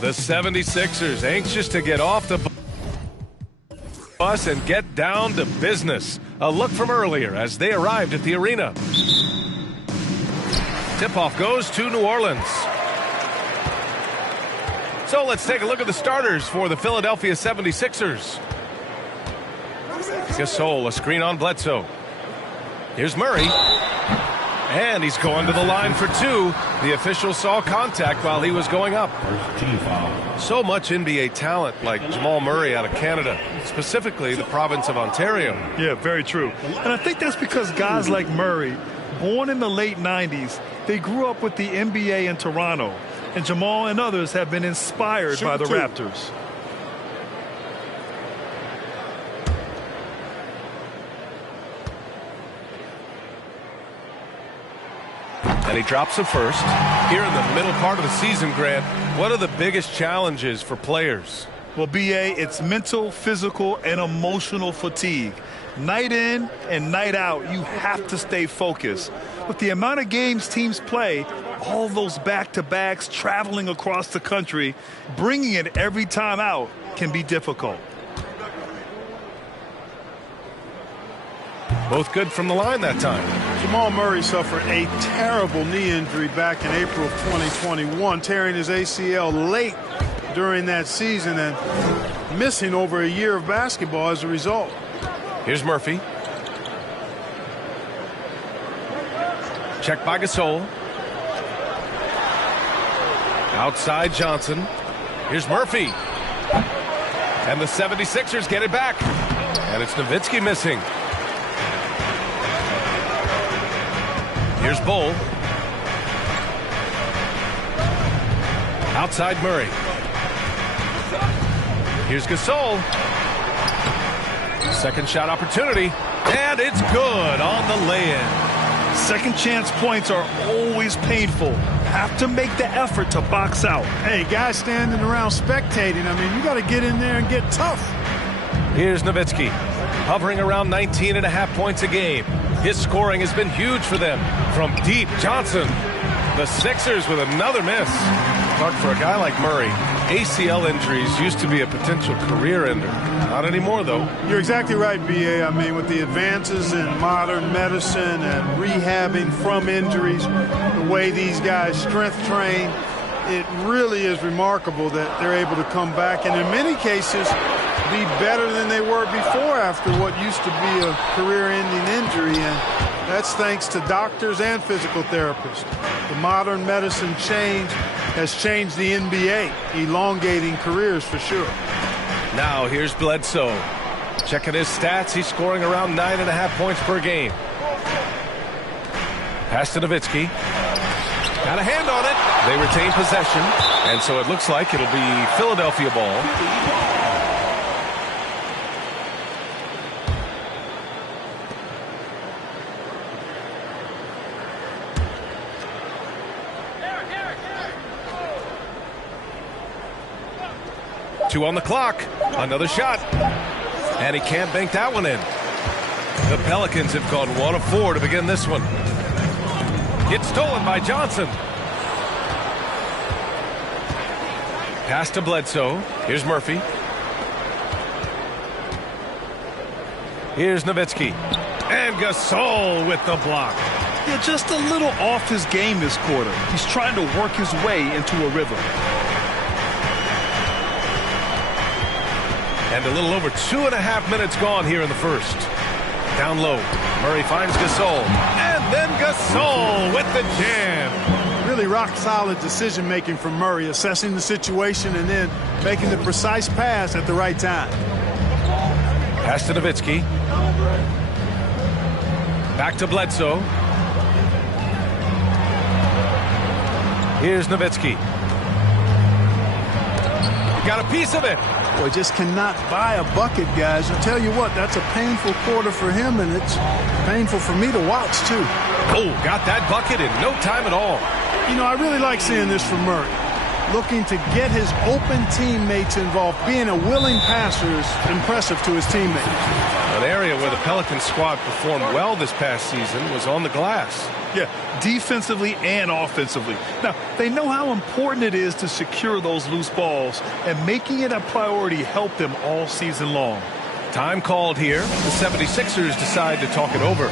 The 76ers anxious to get off the bus and get down to business. A look from earlier as they arrived at the arena. Tip-off goes to New Orleans. So let's take a look at the starters for the Philadelphia 76ers. Gasol, a screen on Bledsoe. Here's Murray. And he's going to the line for two. The official saw contact while he was going up. So much NBA talent like Jamal Murray out of Canada, specifically the province of Ontario. Yeah, very true. And I think that's because guys like Murray, born in the late 90s, they grew up with the NBA in Toronto. And Jamal and others have been inspired by the Raptors. And he drops the first. Here in the middle part of the season, Grant, what are the biggest challenges for players? Well, B.A., it's mental, physical, and emotional fatigue. Night in and night out, you have to stay focused. With the amount of games teams play, all those back-to-backs, traveling across the country, bringing it every time out can be difficult. Both good from the line that time. Jamal Murray suffered a terrible knee injury back in April of 2021, tearing his ACL late during that season and missing over a year of basketball as a result. Here's Murphy. Check by Gasol. Outside Johnson. Here's Murphy. And the 76ers get it back. And it's Nowitzki missing. Here's Bull. Outside Murray. Here's Gasol. Second shot opportunity. And it's good on the lay-in. Second chance points are always painful. Have to make the effort to box out. Hey, guys standing around spectating, I mean, you got to get in there and get tough. Here's Nowitzki, hovering around 19.5 points a game. His scoring has been huge for them. From deep, Johnson. The Sixers with another miss. But for a guy like Murray, ACL injuries used to be a potential career ender. Not anymore, though. You're exactly right, B.A. I mean, with the advances in modern medicine and rehabbing from injuries, the way these guys strength train, it really is remarkable that they're able to come back and in many cases be better than they were before after what used to be a career-ending injury. And that's thanks to doctors and physical therapists. The modern medicine change has changed the NBA, elongating careers for sure. Now here's Bledsoe. Checking his stats, he's scoring around 9.5 points per game. Pass to Nowitzki. Got a hand on it. They retain possession, and so it looks like it'll be Philadelphia ball. Two on the clock. Another shot. And he can't bank that one in. The Pelicans have gone 1 of 4 to begin this one. It's stolen by Johnson. Pass to Bledsoe. Here's Murphy. Here's Nowitzki. And Gasol with the block. Yeah, just a little off his game this quarter. He's trying to work his way into a rhythm. And a little over 2.5 minutes gone here in the first. Down low. Murray finds Gasol. And then Gasol with the jam. Really rock-solid decision-making from Murray, assessing the situation and then making the precise pass at the right time. Pass to Nowitzki. Back to Bledsoe. Here's Nowitzki. Got a piece of it. Boy, just cannot buy a bucket, guys. I'll tell you what, that's a painful quarter for him, and it's painful for me to watch, too. Oh, got that bucket in no time at all. You know, I really like seeing this from Murray. Looking to get his open teammates involved. Being a willing passer is impressive to his teammates. An area where the Pelicans squad performed well this past season was on the glass. Yeah, defensively and offensively. Now, they know how important it is to secure those loose balls, and making it a priority helped them all season long. Time called here. The 76ers decide to talk it over.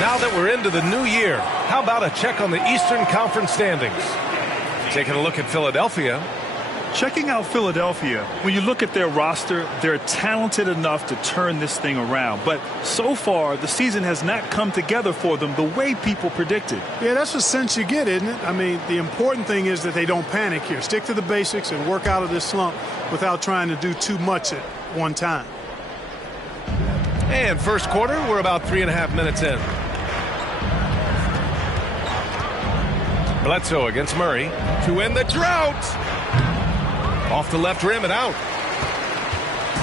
Now that we're into the new year, how about a check on the Eastern Conference standings? Taking a look at Philadelphia. Checking out Philadelphia, when you look at their roster, they're talented enough to turn this thing around. But so far, the season has not come together for them the way people predicted. Yeah, that's the sense you get, isn't it? I mean, the important thing is that they don't panic here. Stick to the basics and work out of this slump without trying to do too much at one time. And first quarter, we're about 3.5 minutes in. Bledsoe against Murray to end the drought. Off the left rim and out.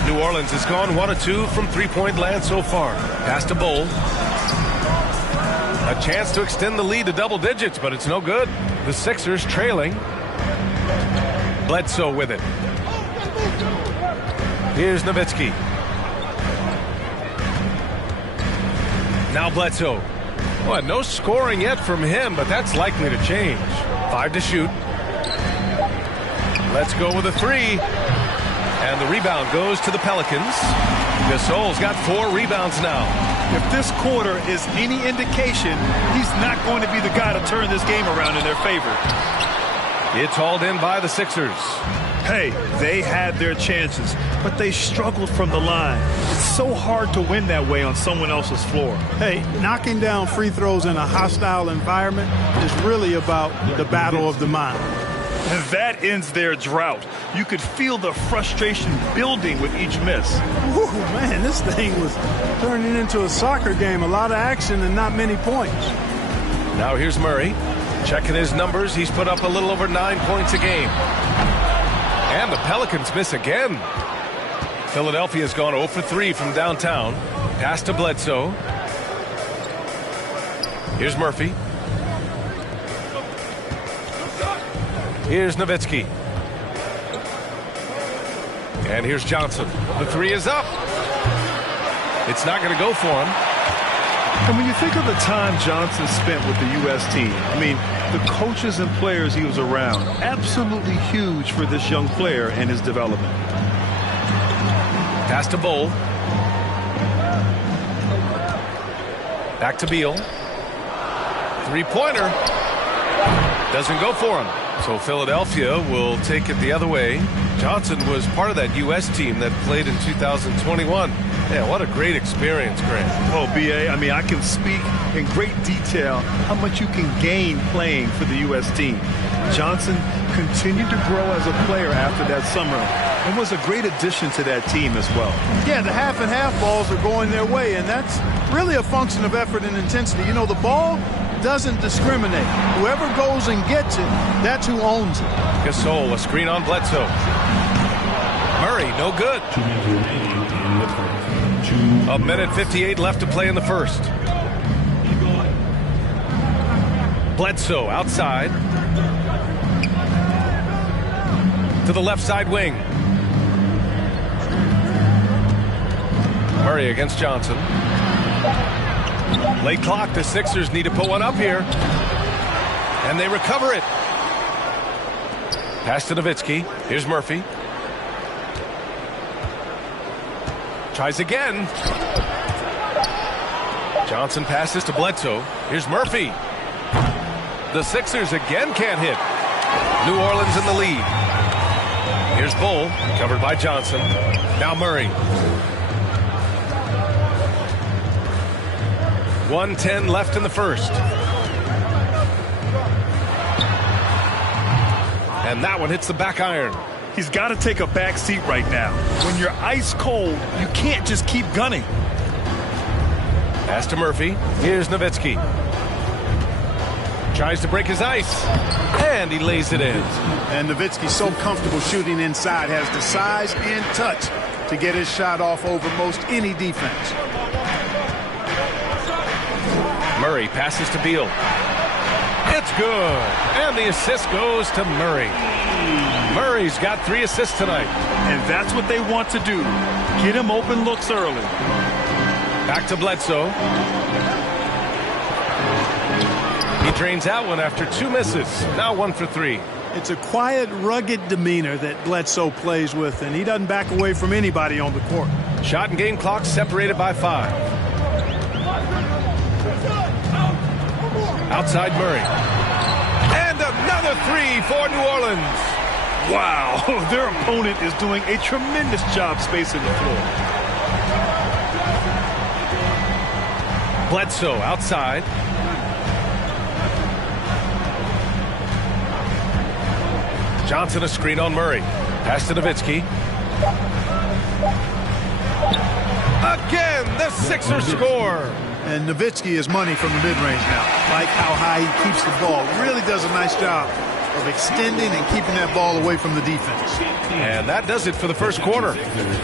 New Orleans has gone 1 of 2 from three-point land so far. Pass to Bull. A chance to extend the lead to double digits, but it's no good. The Sixers trailing. Bledsoe with it. Here's Nowitzki. Now Bledsoe. Well, no scoring yet from him, but that's likely to change. 5 to shoot. Let's go with a 3. And the rebound goes to the Pelicans. Gasol's got 4 rebounds now. If this quarter is any indication, he's not going to be the guy to turn this game around in their favor. It's hauled in by the Sixers. Hey, they had their chances, but they struggled from the line. It's so hard to win that way on someone else's floor. Hey, knocking down free throws in a hostile environment is really about the battle of the mind. And that ends their drought. You could feel the frustration building with each miss. Whew, man, this thing was turning into a soccer game. A lot of action and not many points. Now here's Murray. Checking his numbers, he's put up a little over 9 points a game. And the Pelicans miss again. Philadelphia's gone 0 for 3 from downtown. Pass to Bledsoe. Here's Murphy. Here's Nowitzki. And here's Johnson. The 3 is up. It's not going to go for him. And when you think of the time Johnson spent with the U.S. team, I mean, the coaches and players he was around, absolutely huge for this young player and his development. Pass to Bull. Back to Beal. 3-pointer. Doesn't go for him. So Philadelphia will take it the other way. Johnson was part of that U.S. team that played in 2021. Yeah, what a great experience, Grant. Oh, B.A., I mean, I can speak in great detail how much you can gain playing for the U.S. team. Johnson continued to grow as a player after that summer and was a great addition to that team as well. Yeah, the half and half balls are going their way, and that's really a function of effort and intensity. You know, the ball doesn't discriminate. Whoever goes and gets it, that's who owns it. Gasol, a screen on Bledsoe. Murray, no good. 1:58 left to play in the first. Bledsoe outside. To the left side wing. Murray against Johnson. Late clock, the Sixers need to put one up here. And they recover it. Pass to Nowitzki. Here's Murphy. Tries again. Johnson passes to Bledsoe. Here's Murphy. The Sixers again can't hit. New Orleans in the lead. Here's Bull, covered by Johnson. Now Murray. 1:10 left in the first. And that one hits the back iron. He's got to take a back seat right now. When you're ice cold, you can't just keep gunning. Pass to Murphy. Here's Nowitzki. Tries to break his ice. And he lays it in. And Nowitzki's so comfortable shooting inside, has the size and touch to get his shot off over most any defense. Murray passes to Beal. It's good. And the assist goes to Murray. Murray's got 3 assists tonight. And that's what they want to do. Get him open looks early. Back to Bledsoe. He drains that one after 2 misses. Now 1 for 3. It's a quiet, rugged demeanor that Bledsoe plays with, and he doesn't back away from anybody on the court. Shot and game clock separated by 5. Outside Murray. And another 3 for New Orleans. Wow, their opponent is doing a tremendous job spacing the floor. Bledsoe outside. Johnson a screen on Murray. Pass to Nowitzki. Again, the Sixers score. And Nowitzki is money from the mid-range now. Like how high he keeps the ball. Really does a nice job of extending and keeping that ball away from the defense. And that does it for the first quarter.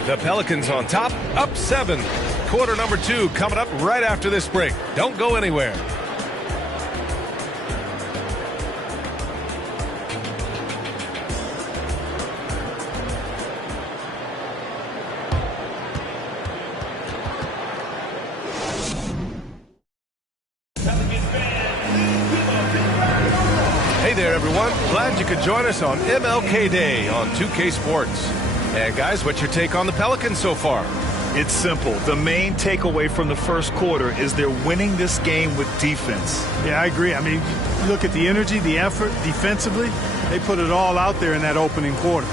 The Pelicans on top, up 7. Quarter number 2 coming up right after this break. Don't go anywhere. there, everyone. Glad you could join us on MLK Day on 2K Sports. And guys, what's your take on the Pelicans so far? It's simple. The main takeaway from the first quarter is they're winning this game with defense. Yeah, I agree. I mean, look at the energy, the effort defensively. They put it all out there in that opening quarter.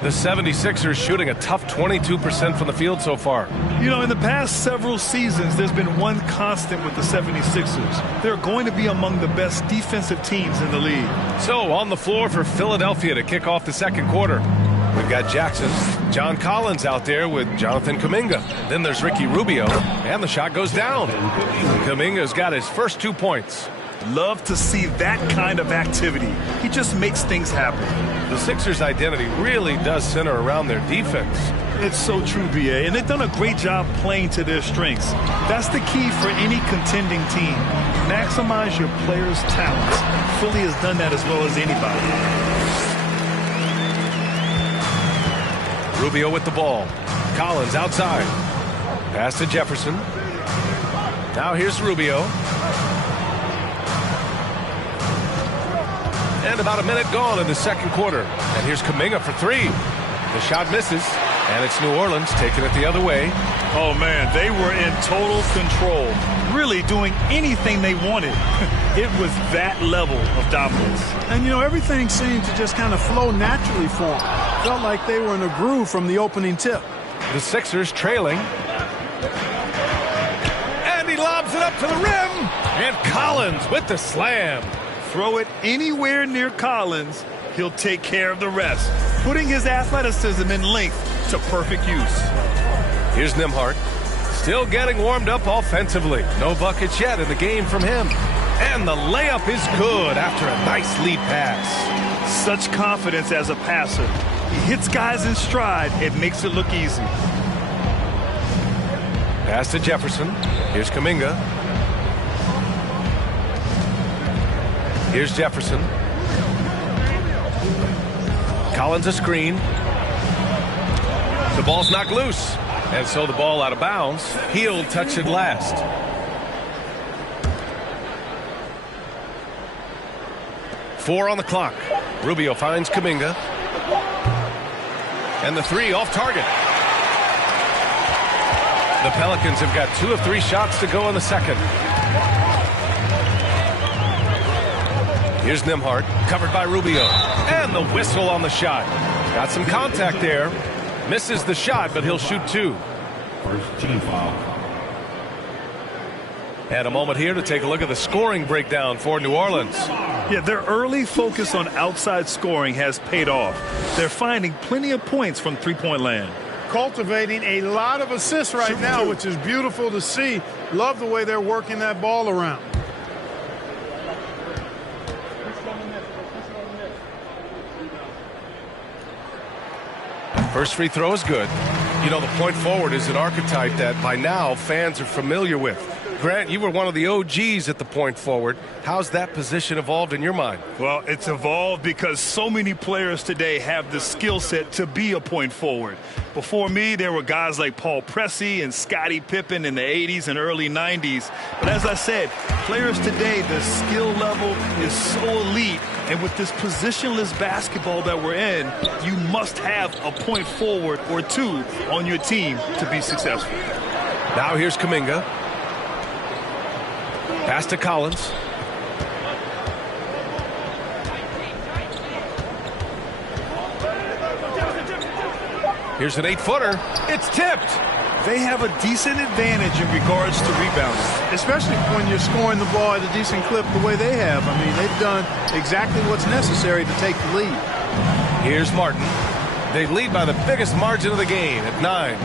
The 76ers shooting a tough 22% from the field so far. You know, in the past several seasons, there's been one constant with the 76ers. They're going to be among the best defensive teams in the league. So, on the floor for Philadelphia to kick off the second quarter. We've got Jackson, John Collins out there with Jonathan Kuminga. Then there's Ricky Rubio, and the shot goes down. Kuminga's got his first 2 points. Love to see that kind of activity. He just makes things happen. The Sixers' identity really does center around their defense. It's so true, B.A., and they've done a great job playing to their strengths. That's the key for any contending team. Maximize your players' talents. Philly has done that as well as anybody. Rubio with the ball. Collins outside. Pass to Jefferson. Now here's Rubio. And about a minute gone in the second quarter. And here's Kuminga for 3. The shot misses. And it's New Orleans taking it the other way. Oh, man, they were in total control. Really doing anything they wanted. It was that level of dominance. And, you know, everything seemed to just kind of flow naturally for them. Felt like they were in a groove from the opening tip. The Sixers trailing. And he lobs it up to the rim. And Collins with the slam. Throw it anywhere near Collins, he'll take care of the rest, putting his athleticism and length to perfect use. Here's Nembhard, still getting warmed up offensively. No buckets yet in the game from him. And the layup is good after a nice lead pass. Such confidence as a passer. He hits guys in stride. It makes it look easy. Pass to Jefferson. Here's Kuminga. Here's Jefferson. Collins a screen. The ball's knocked loose. And so the ball out of bounds. He'll touch it last. Four on the clock. Rubio finds Kuminga. And the 3 off target. The Pelicans have got 2 of 3 shots to go in the second. Here's Nembhard, covered by Rubio. And the whistle on the shot. Got some contact there. Misses the shot, but he'll shoot 2. First team foul. And a moment here to take a look at the scoring breakdown for New Orleans. Yeah, their early focus on outside scoring has paid off. They're finding plenty of points from three-point land. Cultivating a lot of assists right now, which is beautiful to see. Love the way they're working that ball around. First free throw is good. You know, the point forward is an archetype that by now fans are familiar with. Grant, you were one of the OGs at the point forward. How's that position evolved in your mind? Well, it's evolved because so many players today have the skill set to be a point forward. Before me, there were guys like Paul Pressey and Scottie Pippen in the 80s and early 90s. But as I said, players today, the skill level is so elite. And with this positionless basketball that we're in, you must have a point forward or 2 on your team to be successful. Now here's Kuminga. Pass to Collins. Here's an 8-footer. It's tipped. They have a decent advantage in regards to rebounding. Especially when you're scoring the ball at a decent clip the way they have. I mean, they've done exactly what's necessary to take the lead. Here's Martin. They lead by the biggest margin of the game at 9.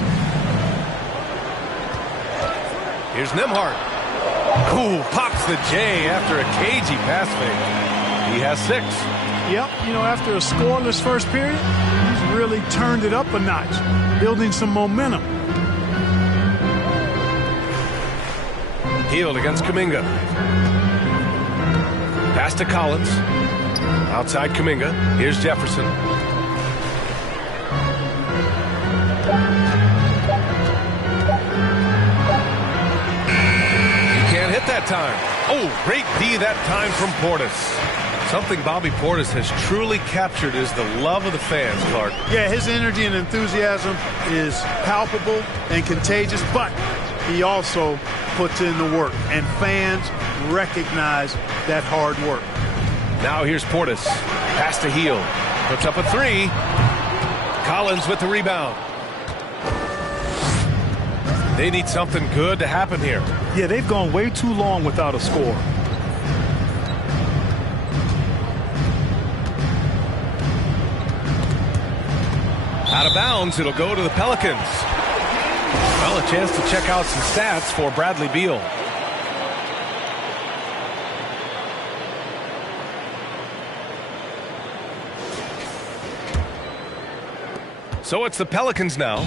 Here's Nembhard. Ooh, pops the J after a cagey pass fake. He has 6. Yep, you know, after a scoreless first period, he's really turned it up a notch, building some momentum. Healed against Kuminga. Pass to Collins. Outside Kuminga. Here's Jefferson. that time. Oh, great D that time from Portis. Something Bobby Portis has truly captured is the love of the fans, Clark. Yeah, his energy and enthusiasm is palpable and contagious, but he also puts in the work, and fans recognize that hard work. Now here's Portis. Pass to Heel. Puts up a three. Collins with the rebound. They need something good to happen here. Yeah, they've gone way too long without a score. Out of bounds, it'll go to the Pelicans. Well, a chance to check out some stats for Bradley Beal. So it's the Pelicans now.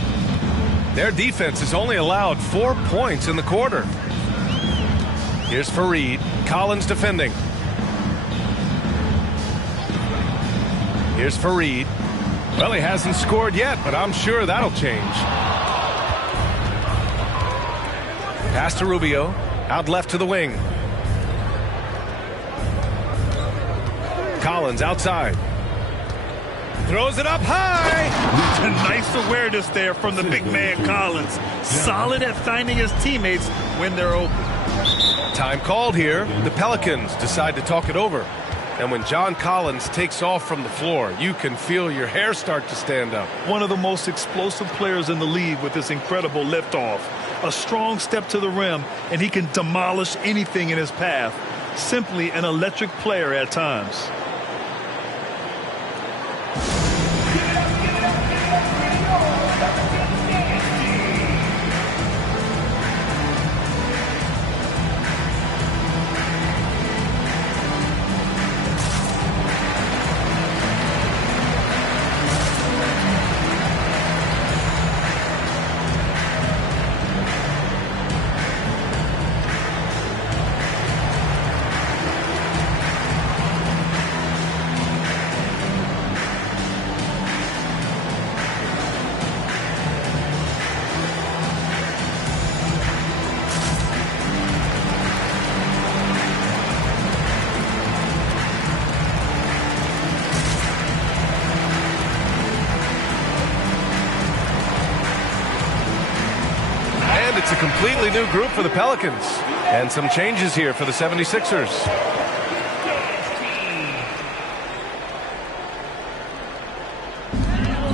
Their defense has only allowed 4 points in the quarter. Here's Fareed. Collins defending. Here's Fareed. Well, he hasn't scored yet, but I'm sure that'll change. Pass to Rubio. Out left to the wing. Collins outside. Throws it up high. Nice awareness there from the big man Collins. Solid at finding his teammates when they're open. Time called here. The Pelicans decide to talk it over. And when John Collins takes off from the floor, you can feel your hair start to stand up. One of the most explosive players in the league with this incredible liftoff. A strong step to the rim, and he can demolish anything in his path. Simply an electric player at times. It's a completely new group for the Pelicans. And some changes here for the 76ers.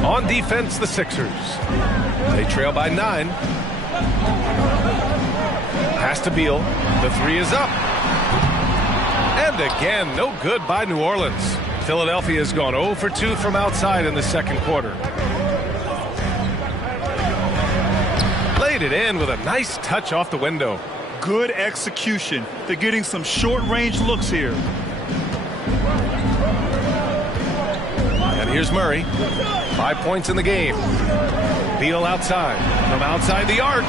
On defense, the Sixers. They trail by 9. Pass to Beal. The three is up. And again, no good by New Orleans. Philadelphia has gone 0 for 2 from outside in the second quarter. Laid it in with a nice touch off the window. Good execution. They're getting some short-range looks here. And here's Murray. 5 points in the game. Beal outside. From outside the arc.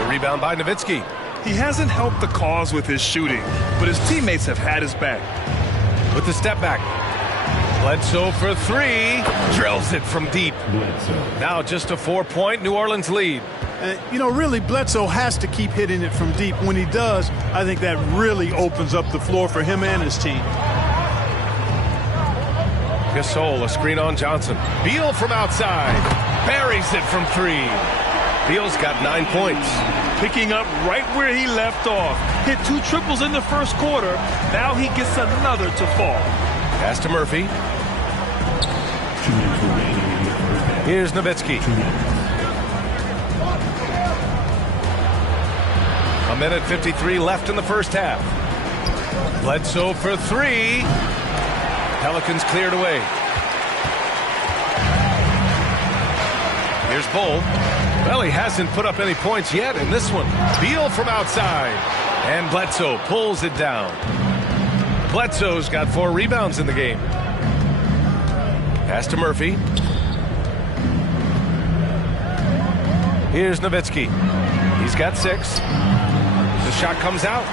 The rebound by Nowitzki. He hasn't helped the cause with his shooting, but his teammates have had his back. With the step back. Bledsoe for three. Drills it from deep. Now just a 4-point New Orleans lead. You know, really, Bledsoe has to keep hitting it from deep. When he does, I think that really opens up the floor for him and his team. Gasol, a screen on Johnson. Beal from outside. Buries it from 3. Beal's got 9 points. Picking up right where he left off. Hit 2 triples in the first quarter. Now he gets another to fall. Pass to Murphy. Here's Nowitzki. 1:53 left in the first half. Bledsoe for 3. Pelicans cleared away. Here's Bull. Well, he hasn't put up any points yet in this one. Beal from outside. And Bledsoe pulls it down. Bledsoe's got 4 rebounds in the game. Pass to Murphy. Here's Nowitzki. He's got 6. The shot comes out.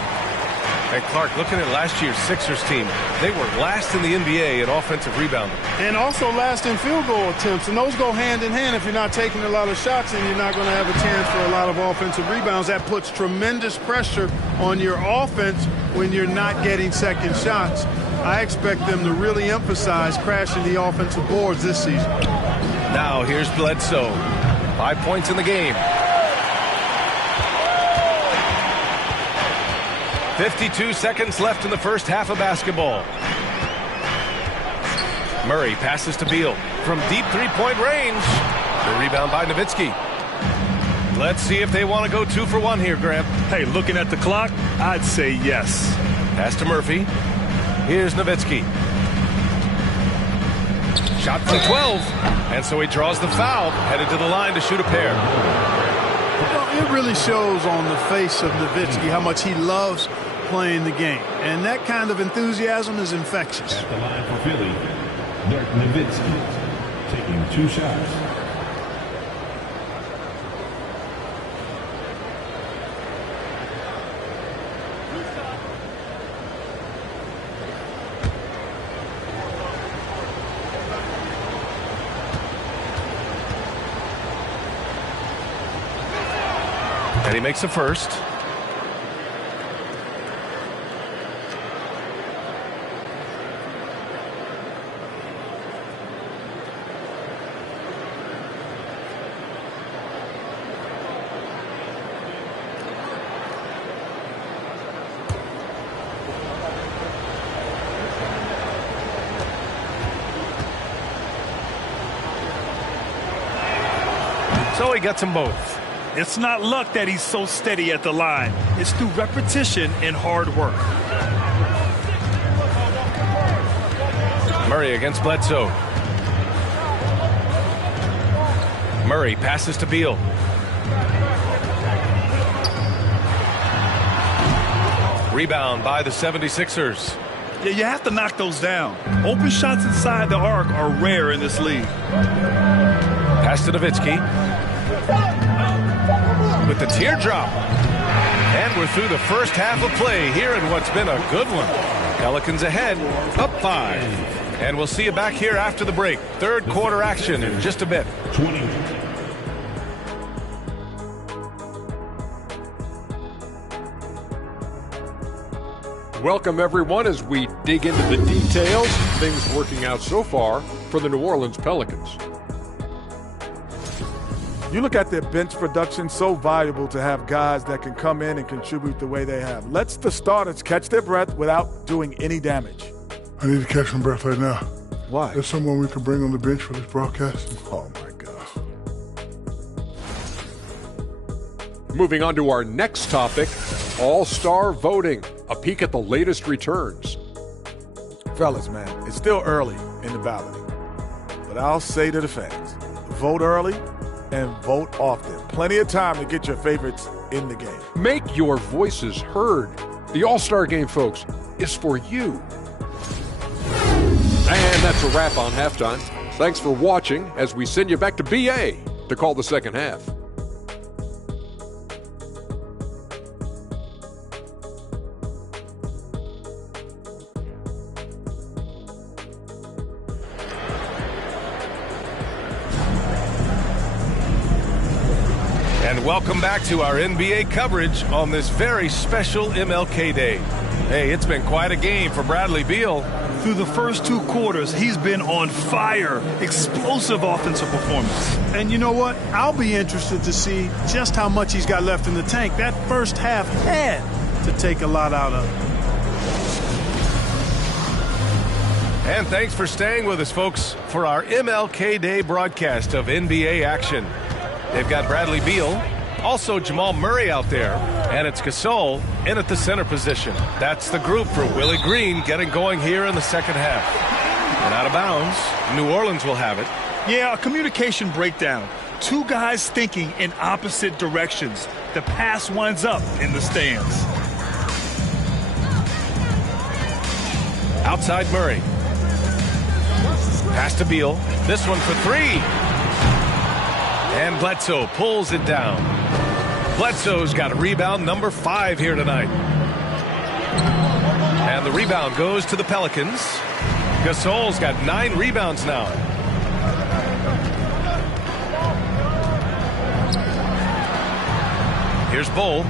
Hey, Clark, looking at last year's Sixers team, they were last in the NBA in offensive rebounding. And also last in field goal attempts. And those go hand in hand. If you're not taking a lot of shots, and you're not going to have a chance for a lot of offensive rebounds. That puts tremendous pressure on your offense when you're not getting second shots. I expect them to really emphasize crashing the offensive boards this season. Now here's Bledsoe. 5 points in the game. 52 seconds left in the first half of basketball. Murray passes to Beal from deep three-point range. The rebound by Nowitzki. Let's see if they want to go 2 for 1 here, Graham. Hey, looking at the clock, I'd say yes. Pass to Murphy. Here's Nowitzki. Shot from 12. And so he draws the foul, headed to the line to shoot a pair. Well, it really shows on the face of Nowitzki how much he loves playing the game. And that kind of enthusiasm is infectious. At the line for Philly, Dirk Nowitzki taking 2 shots. And he makes a first. So he gets them both. It's not luck that he's so steady at the line. It's through repetition and hard work. Murray against Bledsoe. Murray passes to Beal. Rebound by the 76ers. Yeah, you have to knock those down. Open shots inside the arc are rare in this league. Pass to Nowitzki. With the teardrop. And we're through the first half of play here in what's been a good one. Pelicans ahead, up 5. And we'll see you back here after the break. Third quarter action in just a bit. 20. Welcome, everyone, as we dig into the details. Things working out so far for the New Orleans Pelicans. You look at their bench production, so valuable to have guys that can come in and contribute the way they have. Let's the starters catch their breath without doing any damage. I need to catch my breath right now. Why? There's someone we can bring on the bench for this broadcast. Oh, my gosh. Moving on to our next topic, All-Star voting. A peek at the latest returns. Fellas, man, it's still early in the balloting. But I'll say to the fans, vote early and vote often. Plenty of time to get your favorites in the game. Make your voices heard. The All-Star Game, folks, is for you. And that's a wrap on halftime. Thanks for watching as we send you back to BA to call the second half. And welcome back to our NBA coverage on this very special MLK Day. Hey, it's been quite a game for Bradley Beal. Through the first 2 quarters, he's been on fire. Explosive offensive performance. And you know what? I'll be interested to see just how much he's got left in the tank. That first half had to take a lot out of it. And thanks for staying with us, folks, for our MLK Day broadcast of NBA action. They've got Bradley Beal, also Jamal Murray out there, and it's Gasol in at the center position. That's the group for Willie Green getting going here in the second half. And out of bounds, New Orleans will have it. Yeah, a communication breakdown. 2 guys thinking in opposite directions. The pass winds up in the stands. Outside Murray. Pass to Beal. This one for 3. And Bledsoe pulls it down. Bledsoe's got rebound number 5 here tonight. And the rebound goes to the Pelicans. Gasol's got 9 rebounds now. Here's Bull.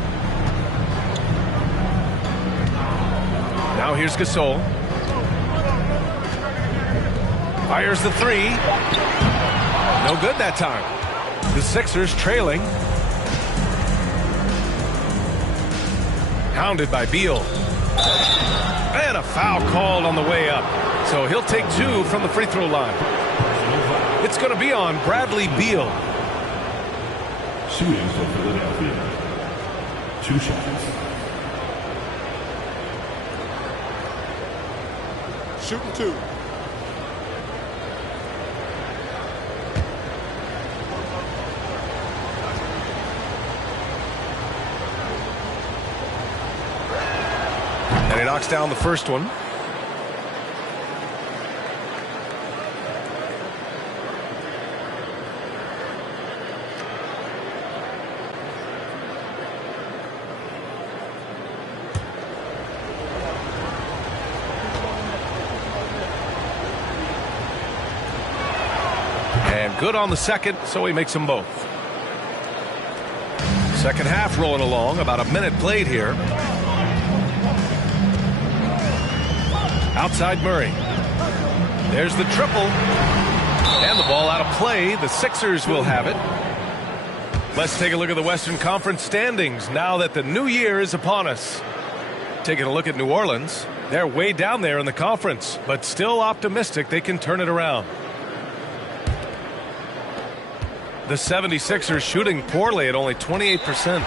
Now here's Gasol. Fires the 3. No good that time. The Sixers trailing. Hounded by Beal. And a foul called on the way up. So he'll take 2 from the free throw line. It's going to be on Bradley Beal. Shooting for Philadelphia. 2 shots. Shooting 2. And he knocks down the first one. And good on the second, so he makes them both. Second half rolling along, about a minute played here. Outside Murray. There's the triple. And the ball out of play. The Sixers will have it. Let's take a look at the Western Conference standings now that the new year is upon us. Taking a look at New Orleans. They're way down there in the conference, but still optimistic they can turn it around. The 76ers shooting poorly at only 28%.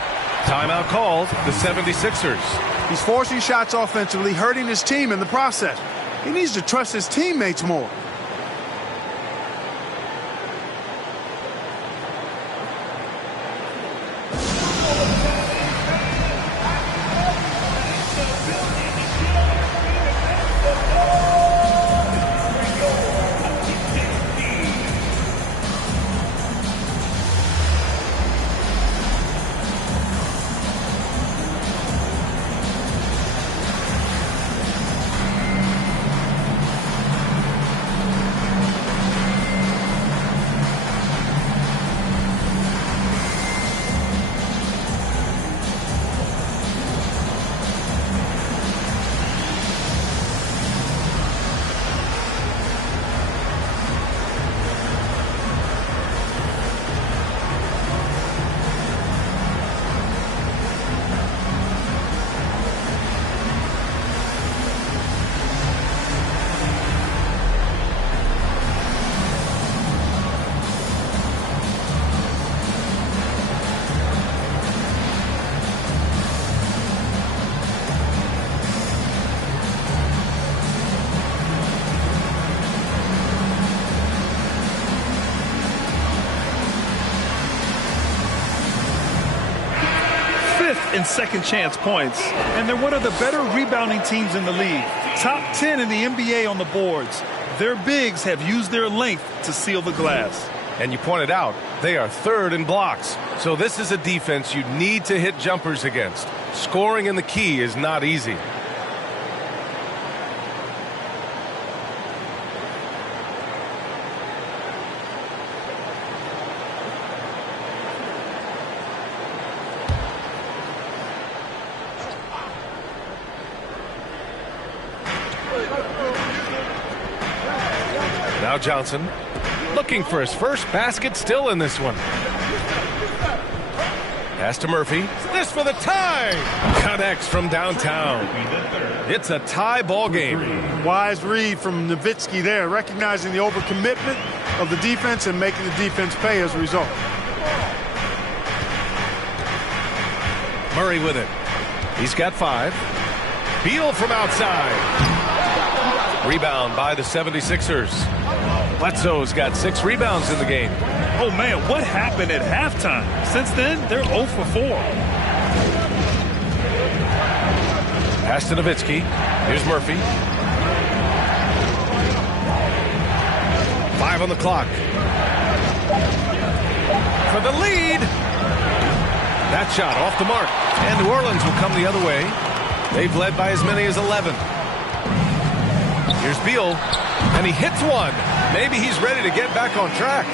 Timeout called. The 76ers. He's forcing shots offensively, hurting his team in the process. He needs to trust his teammates more. In second chance points, and they're one of the better rebounding teams in the league. Top 10 in the NBA on the boards. Their bigs have used their length to seal the glass. And you pointed out, they are third in blocks. So this is a defense you need to hit jumpers against. Scoring in the key is not easy. Now Johnson looking for his first basket, still in this one. Pass to Murphy. This for the tie. Connects from downtown. It's a tie ball game. Wise read from Nowitzki there, recognizing the overcommitment of the defense and making the defense pay as a result. Murray with it. He's got 5. Beal from outside. Rebound by the 76ers. Bledsoe's got 6 rebounds in the game. Oh, man, what happened at halftime? Since then, they're 0 for 4. Pass to Nowitzki. Here's Murphy. 5 on the clock. For the lead. That shot off the mark. And New Orleans will come the other way. They've led by as many as 11. Here's Beal, and he hits one. Maybe he's ready to get back on track.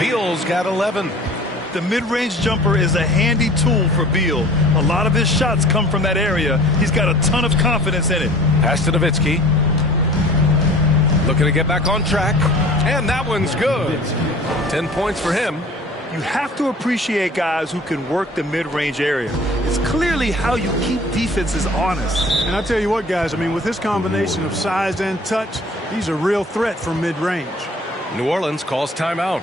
Beal's got 11. The mid-range jumper is a handy tool for Beal. A lot of his shots come from that area. He's got a ton of confidence in it. Pass to Nowitzki. Looking to get back on track. And that one's good. 10 points for him. You have to appreciate guys who can work the mid-range area. It's clearly how you keep defenses honest. And I tell you what, guys, I mean, with his combination of size and touch, he's a real threat from mid-range. New Orleans calls timeout.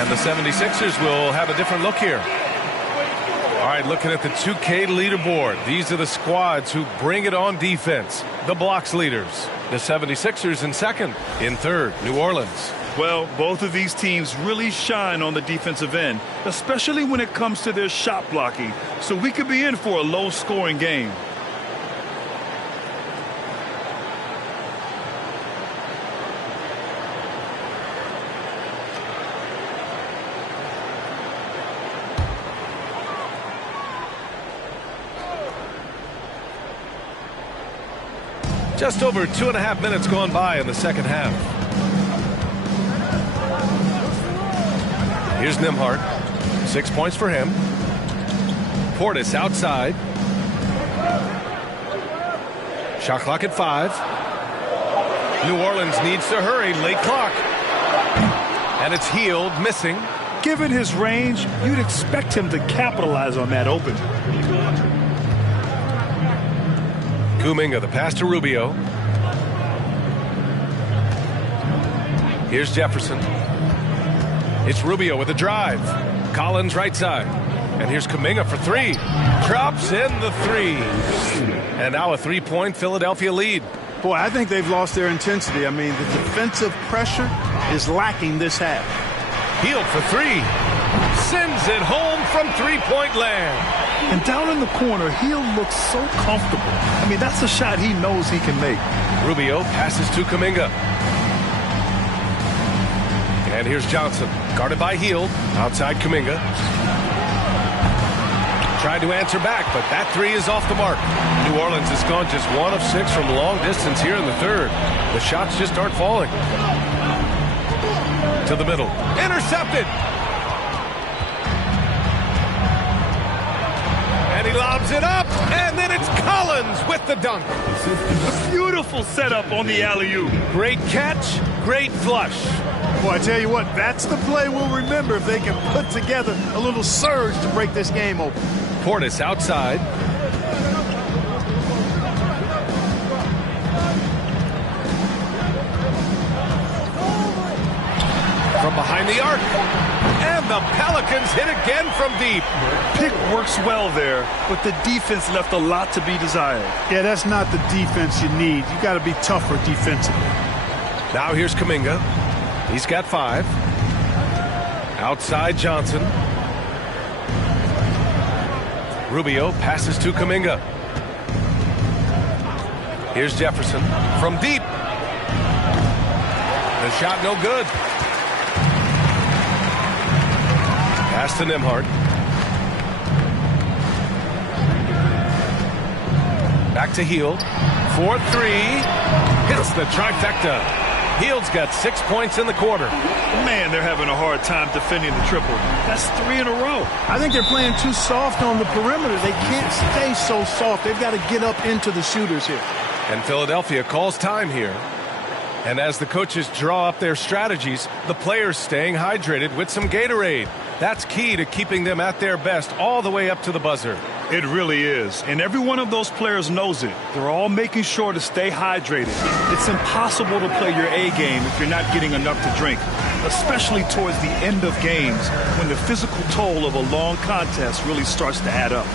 And the 76ers will have a different look here. All right, looking at the 2K leaderboard. These are the squads who bring it on defense. The blocks leaders. The 76ers in second. In third, New Orleans. Well, both of these teams really shine on the defensive end, especially when it comes to their shot blocking. So we could be in for a low-scoring game. Just over 2.5 minutes gone by in the second half. Here's Nembhard. 6 points for him. Portis outside. Shot clock at 5. New Orleans needs to hurry. Late clock. And it's Hield missing. Given his range, you'd expect him to capitalize on that open. Kuminga, the pass to Rubio. Here's Jefferson. It's Rubio with a drive. Collins right side. And here's Kuminga for three. Drops in the three. And now a three-point Philadelphia lead. Boy, I think they've lost their intensity. I mean, the defensive pressure is lacking this half. Hield for three. Sends it home from three-point land. And down in the corner, Hield looks so comfortable. I mean, that's a shot he knows he can make. Rubio passes to Kuminga. And here's Johnson, guarded by Hield. Outside Kuminga. Tried to answer back, but that three is off the mark. New Orleans has gone just 1 of 6 from long distance here in the third. The shots just aren't falling. To the middle. Intercepted. And he lobs it up, and then it's Collins with the dunk. A beautiful setup on the alley-oop. Great catch, great flush. Boy, I tell you what, that's the play we'll remember if they can put together a little surge to break this game open. Portis outside. From behind the arc. And the Pelicans hit again from deep. Pick works well there, but the defense left a lot to be desired. Yeah, that's not the defense you need. You got to be tougher defensively. Now here's Kuminga. He's got 5. Outside Johnson. Rubio passes to Kuminga. Here's Jefferson from deep. The shot no good. Pass to Nembhard. Back to Hield. 4-3. Hits the trifecta. Hield's got 6 points in the quarter. Man, they're having a hard time defending the triple. That's 3 in a row. I think they're playing too soft on the perimeter. They can't stay so soft. They've got to get up into the shooters here. And Philadelphia calls time here. And as the coaches draw up their strategies, the players staying hydrated with some Gatorade. That's key to keeping them at their best all the way up to the buzzer. It really is. And every one of those players knows it. They're all making sure to stay hydrated. It's impossible to play your A game if you're not getting enough to drink, especially towards the end of games when the physical toll of a long contest really starts to add up.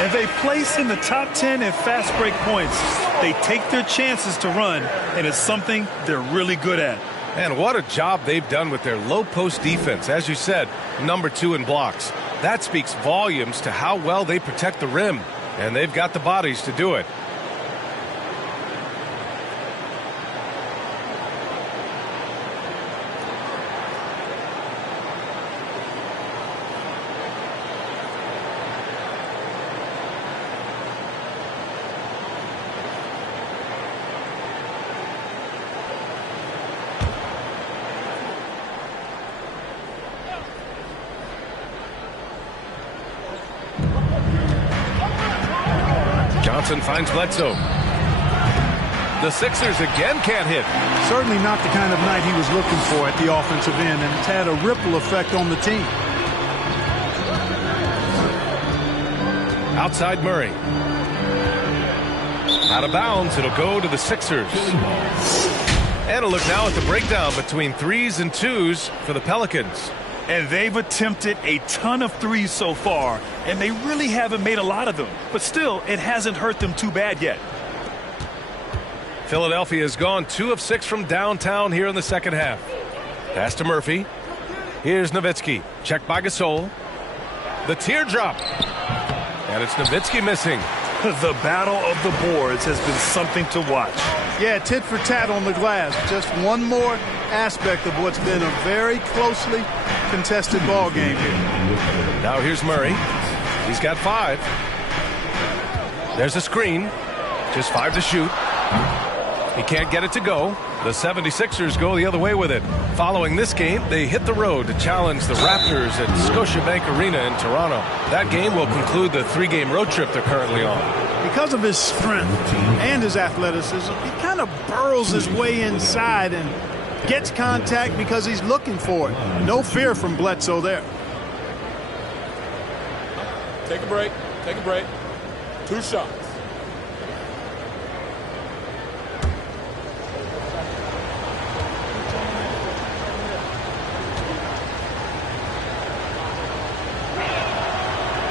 If they place in the top 10 in fast break points, they take their chances to run, and it's something they're really good at. And what a job they've done with their low post defense. As you said, number 2 in blocks. That speaks volumes to how well they protect the rim. And they've got the bodies to do it. Johnson finds Bledsoe. The Sixers again can't hit. Certainly not the kind of night he was looking for at the offensive end, and it's had a ripple effect on the team. Outside Murray. Out of bounds, it'll go to the Sixers. And a look now at the breakdown between 3s and 2s for the Pelicans. And they've attempted a ton of threes so far, and they really haven't made a lot of them. But still, it hasn't hurt them too bad yet. Philadelphia has gone 2 of 6 from downtown here in the second half. Pass to Murphy. Here's Nowitzki. Checked by Gasol. The teardrop. And it's Nowitzki missing. The battle of the boards has been something to watch. Yeah, tit for tat on the glass. Just one more aspect of what's been a very closely contested ball game here. Now here's Murray. He's got 5. There's a screen. Just 5 to shoot. He can't get it to go. The 76ers go the other way with it. Following this game, they hit the road to challenge the Raptors at Scotiabank Arena in Toronto. That game will conclude the 3-game road trip they're currently on. Because of his strength and his athleticism, he kind of burrows his way inside and gets contact because he's looking for it. No fear from Bledsoe there. Take a break. Take a break. 2 shots.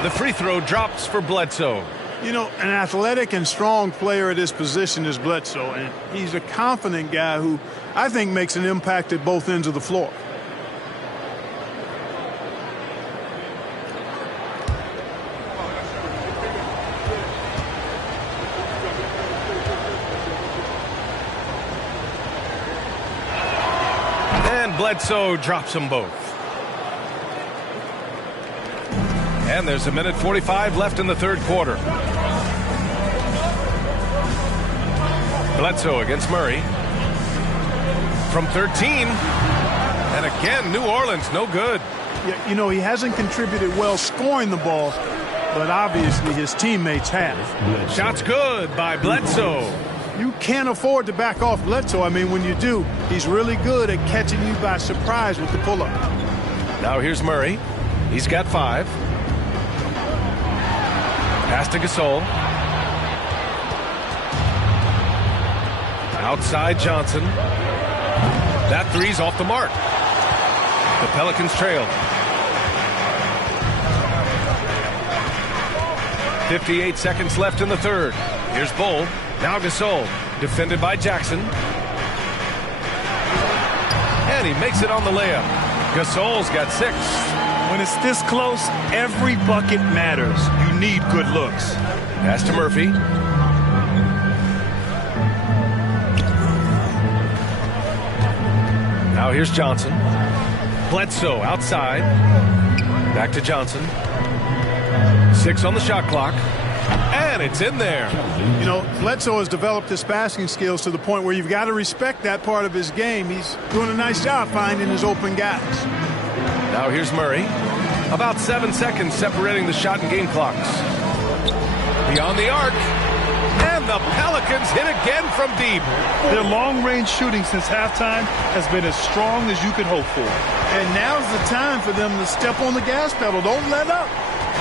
The free throw drops for Bledsoe. You know, an athletic and strong player at his position is Bledsoe, and he's a confident guy who I think makes an impact at both ends of the floor. And Bledsoe drops them both. And there's 1:45 left in the third quarter. Bledsoe against Murray. From 13. And again, New Orleans, no good. Yeah, you know, he hasn't contributed well scoring the ball, but obviously his teammates have. Shot's good by Bledsoe. You can't afford to back off Bledsoe. I mean, when you do, he's really good at catching you by surprise with the pull-up. Now here's Murray. He's got 5. Pass to Gasol. Outside Johnson. That three's off the mark. The Pelicans trail. 58 seconds left in the third. Here's Bull. Now Gasol. Defended by Jackson. And he makes it on the layup. Gasol's got 6. When it's this close, every bucket matters. You need good looks. Pass to Murphy. Now here's Johnson. Bledsoe outside. Back to Johnson. 6 on the shot clock. And it's in there. You know, Bledsoe has developed his passing skills to the point where you've got to respect that part of his game. He's doing a nice job finding his open guys. Now here's Murray. About 7 seconds separating the shot and game clocks. Beyond the arc. And the Pelicans hit again from deep. Their long-range shooting since halftime has been as strong as you could hope for. And now's the time for them to step on the gas pedal. Don't let up.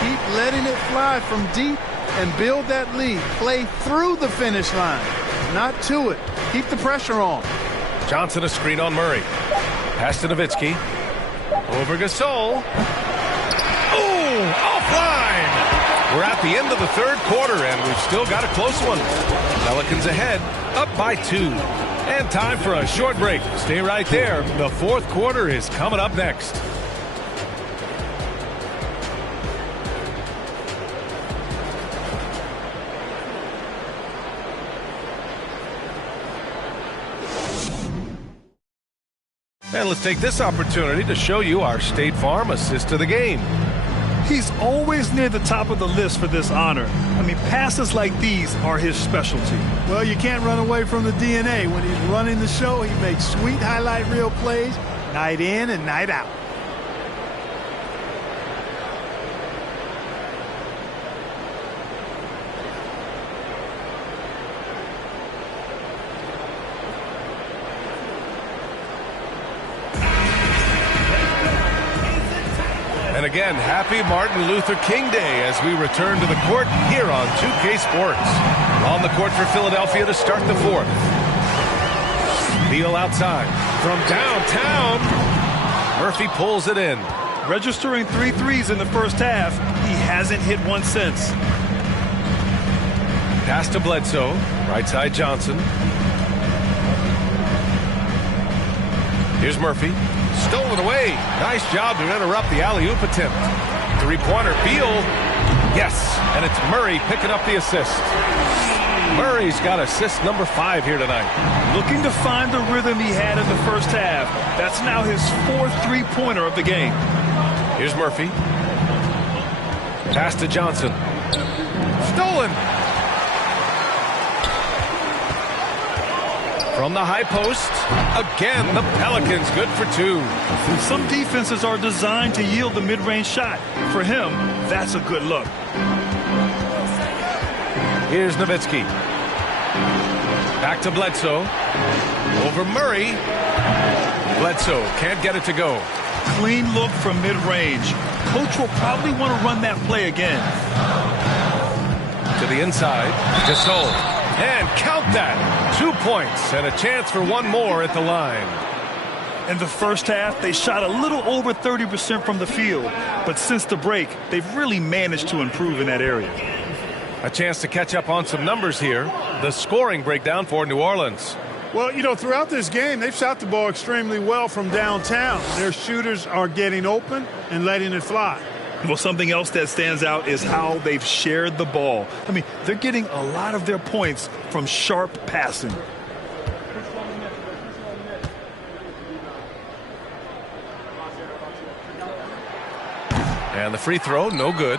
Keep letting it fly from deep and build that lead. Play through the finish line, not to it. Keep the pressure on. Johnson a screen on Murray. Pass to Nowitzki. Over Gasol. Oh, offline. We're at the end of the third quarter, and we've still got a close one. Pelicans ahead, up by 2. And time for a short break. Stay right there. The fourth quarter is coming up next. And let's take this opportunity to show you our State Farm assist to the game. He's always near the top of the list for this honor. I mean, passes like these are his specialty. Well, you can't run away from the DNA. When he's running the show, he makes sweet highlight reel plays night in and night out. And again, happy Martin Luther King Day as we return to the court here on 2K Sports. On the court for Philadelphia to start the fourth. Beal outside from downtown. Murphy pulls it in. Registering 3 threes in the first half. He hasn't hit one since. Pass to Bledsoe. Right side Johnson. Here's Murphy. Stolen away. Nice job to interrupt the alley-oop attempt. Three-pointer. Beal. Yes. And it's Murray picking up the assist. Murray's got assist number 5 here tonight. Looking to find the rhythm he had in the first half. That's now his 4th three-pointer of the game. Here's Murphy. Pass to Johnson. Stolen. From the high post. Again, the Pelicans good for 2. Some defenses are designed to yield the mid-range shot. For him, that's a good look. Here's Nowitzki. Back to Bledsoe. Over Murray. Bledsoe can't get it to go. Clean look from mid-range. Coach will probably want to run that play again. To the inside. Gasol. And count that. 2 points and a chance for one more at the line. In the first half, they shot a little over 30% from the field. But since the break, they've really managed to improve in that area. A chance to catch up on some numbers here. The scoring breakdown for New Orleans. Well, you know, throughout this game, they've shot the ball extremely well from downtown. Their shooters are getting open and letting it fly. Well, something else that stands out is how they've shared the ball. I mean, they're getting a lot of their points from sharp passing. And the free throw, no good.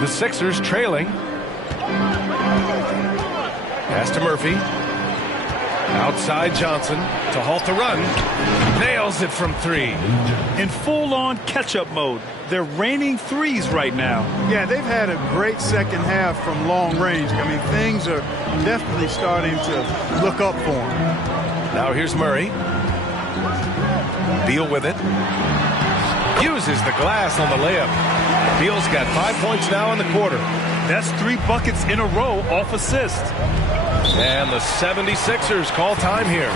The Sixers trailing. Pass to Murphy. Outside Johnson to halt the run. Nails it from 3. In full-on catch-up mode. They're raining threes right now. Yeah, they've had a great second half from long range. I mean, things are definitely starting to look up for them. Now here's Murray. Beal with it. Uses the glass on the layup. Beal's got 5 points now in the quarter. That's 3 buckets in a row off assist. And the 76ers call time here.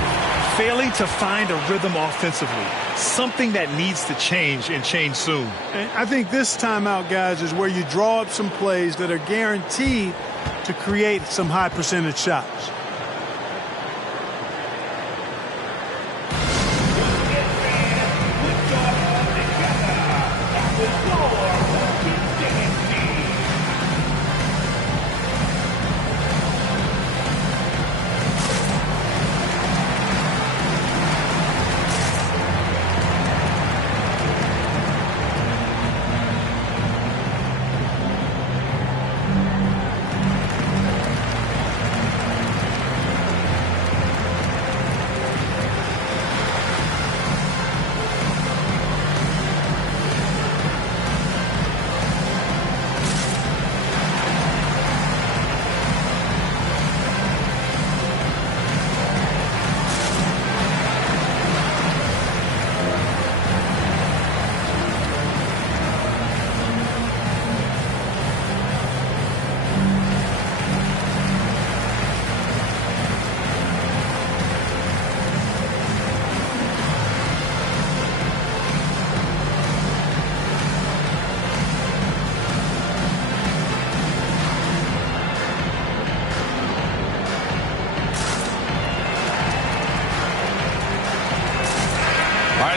Failing to find a rhythm offensively. Something that needs to change and change soon. And I think this timeout, guys, is where you draw up some plays that are guaranteed to create some high percentage shots.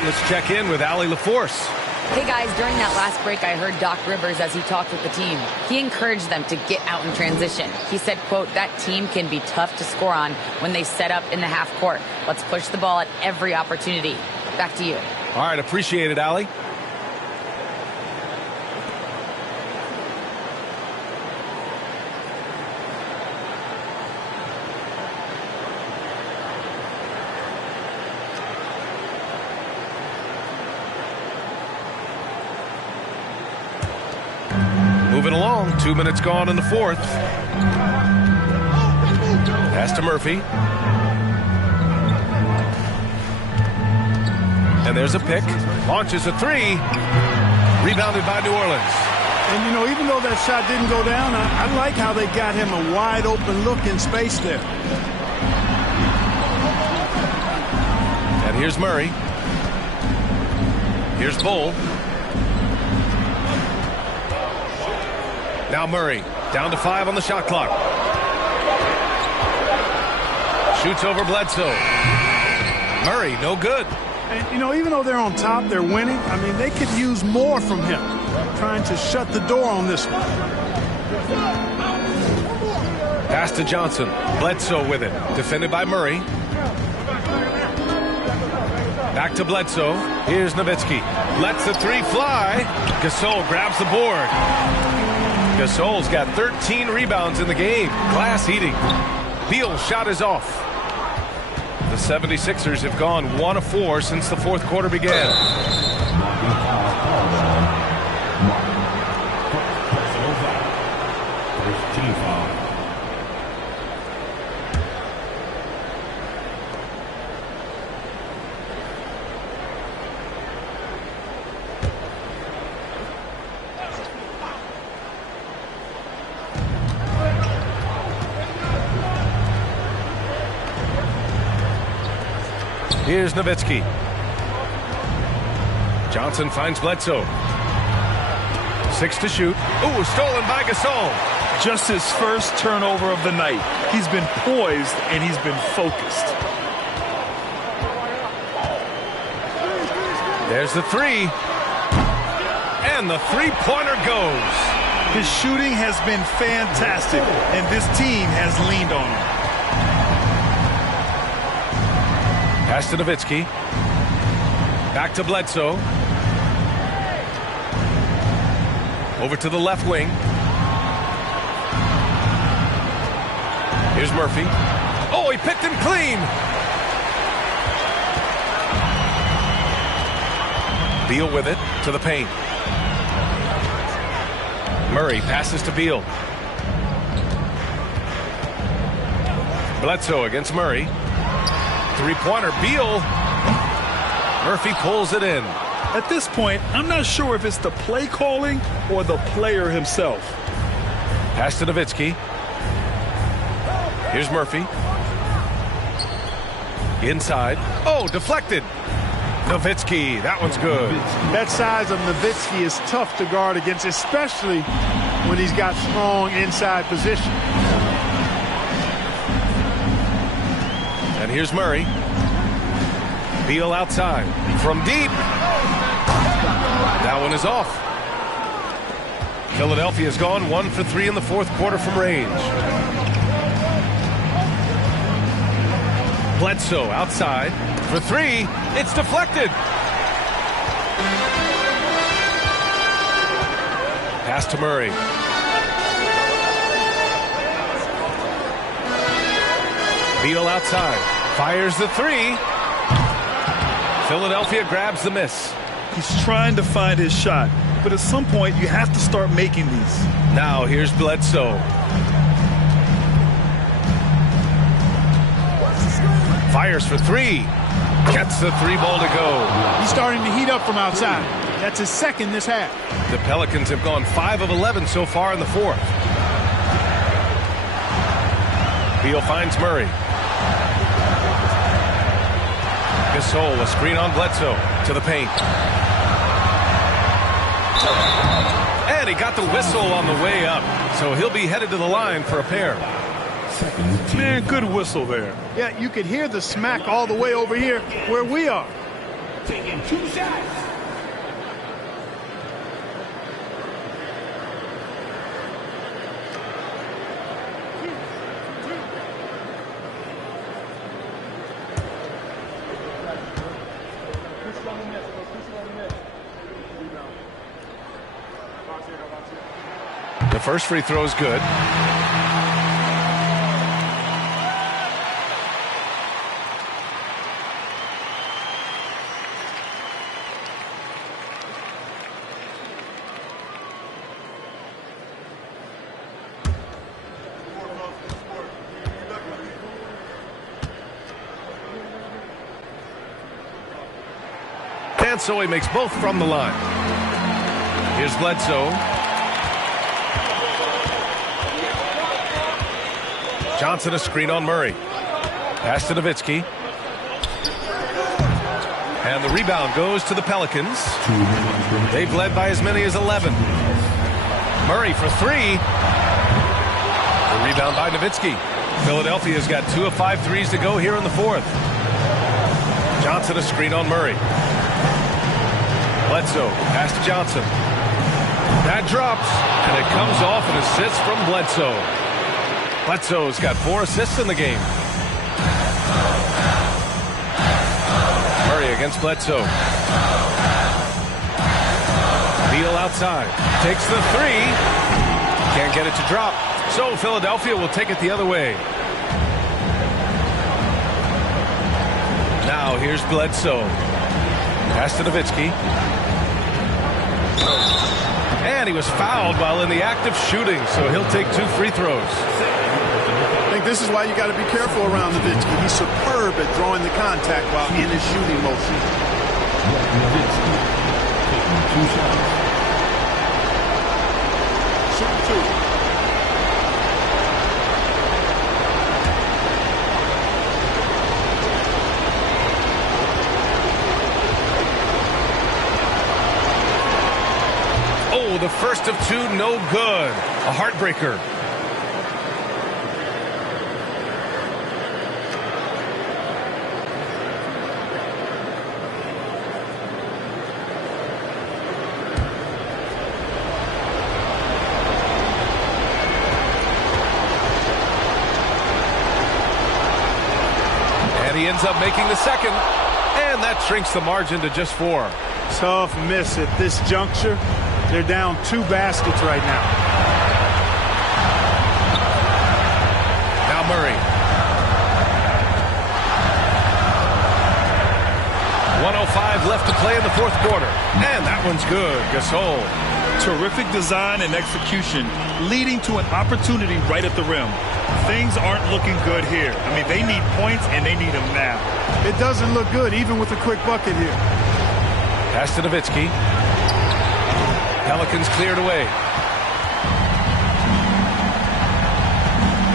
Let's check in with Allie LaForce. Hey guys, during that last break, I heard Doc Rivers as he talked with the team. He encouraged them to get out in transition. He said, quote, that team can be tough to score on when they set up in the half court. Let's push the ball at every opportunity. Back to you. All right, appreciate it, Allie. Moving along, 2 minutes gone in the fourth. Pass to Murphy. And there's a pick. Launches a 3. Rebounded by New Orleans. And, you know, even though that shot didn't go down, I like how they got him a wide open look in space there. And here's Murray. Here's Bull. Now Murray, down to 5 on the shot clock. Shoots over Bledsoe. Murray, no good. And, you know, even though they're on top, they're winning. I mean, they could use more from him, trying to shut the door on this one. Pass to Johnson. Bledsoe with it. Defended by Murray. Back to Bledsoe. Here's Nowitzki. Lets the 3 fly. Gasol grabs the board. Gasol's got 13 rebounds in the game. Glass eating. Beal's shot is off. The 76ers have gone 1 of 4 since the fourth quarter began. Here's Nowitzki. Johnson finds Bledsoe. 6 to shoot. Ooh, stolen by Gasol. Just his first turnover of the night. He's been poised and he's been focused. There's the 3. And the three-pointer goes. His shooting has been fantastic, and this team has leaned on him. Pass to Nowitzki. Back to Bledsoe. Over to the left wing. Here's Murphy. Oh, he picked him clean. Beal with it to the paint. Murray passes to Beal. Bledsoe against Murray. Three-pointer. Beal. Murphy pulls it in. At this point, I'm not sure if it's the play calling or the player himself. Pass to Nowitzki. Here's Murphy. Inside. Oh, deflected. Nowitzki. That one's good. That size of Nowitzki is tough to guard against, especially when he's got strong inside position. And here's Murray. Beal outside. From deep. That one is off. Philadelphia's gone 1 for 3 in the fourth quarter from range. Bledsoe outside for 3. It's deflected. Pass to Murray. Beal outside. Fires the 3. Philadelphia grabs the miss. He's trying to find his shot, but at some point you have to start making these. Now here's Bledsoe. Fires for 3. Gets the 3-ball to go. He's starting to heat up from outside. That's his second this half. The Pelicans have gone 5 of 11 so far in the fourth. Beal finds Murray. Gasol, a screen on Bledsoe to the paint. And he got the whistle on the way up, so he'll be headed to the line for a pair. Man, good whistle there. Yeah, you could hear the smack all the way over here where we are. Taking 2 shots. The first free throw is good. And so he makes both from the line. Here's Bledsoe. Johnson a screen on Murray. Pass to Nowitzki. And the rebound goes to the Pelicans. They've led by as many as 11. Murray for 3. The rebound by Nowitzki. Philadelphia's got 2 of 5 threes to go here in the fourth. Johnson a screen on Murray. Bledsoe, pass to Johnson. That drops, and it comes off an assist from Bledsoe. Bledsoe's got 4 assists in the game. Murray against Bledsoe. Beal outside. Takes the 3. Can't get it to drop. So Philadelphia will take it the other way. Now here's Bledsoe. Pass to Nowitzki. And he was fouled while in the act of shooting, so he'll take 2 free throws. I think this is why you got to be careful around Nowitzki. He's superb at drawing the contact while in his shooting motion. Nowitzki taking 2 shots. Shoot 2. Oh, the first of 2, no good. A heartbreaker. And he ends up making the second. And that shrinks the margin to just 4. Tough miss at this juncture. They're down 2 baskets right now. Now Murray. in the fourth quarter. And that one's good. Gasol. Terrific design and execution, leading to an opportunity right at the rim. Things aren't looking good here. I mean, they need points, and they need them now. It doesn't look good, even with a quick bucket here. Pass to Nowitzki. Pelicans cleared away.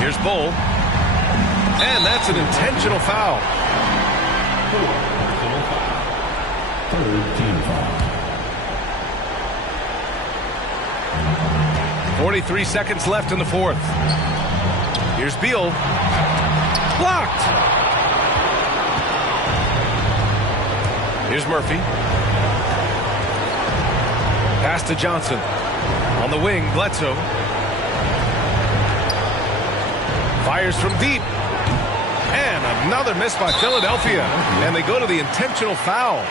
Here's Bull. And that's an intentional foul. Third team foul. 43 seconds left in the fourth. Here's Beal. Blocked. Here's Murphy. Pass to Johnson. On the wing, Bledsoe. Fires from deep. And another miss by Philadelphia. And they go to the intentional foul.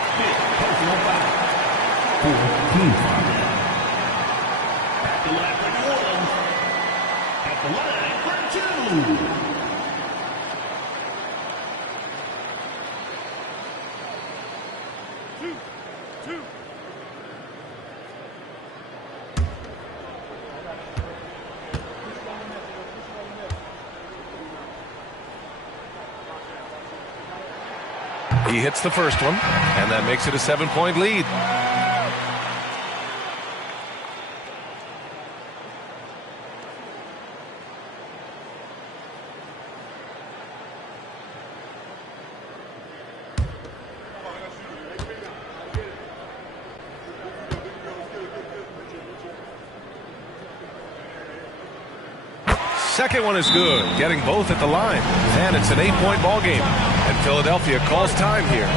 Team foul. At the line for New Orleans. At the line for two. He hits the first one, and that makes it a 7-point lead. Second one is good, getting both at the line. And it's an 8-point ball game. And Philadelphia calls time here.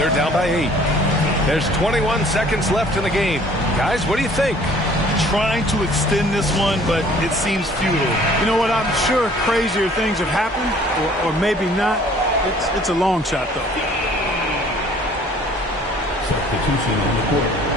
They're down by 8. There's 21 seconds left in the game. Guys, what do you think? Trying to extend this one, but it seems futile. You know what? I'm sure crazier things have happened, or maybe not. It's a long shot, though. Substitution on the court.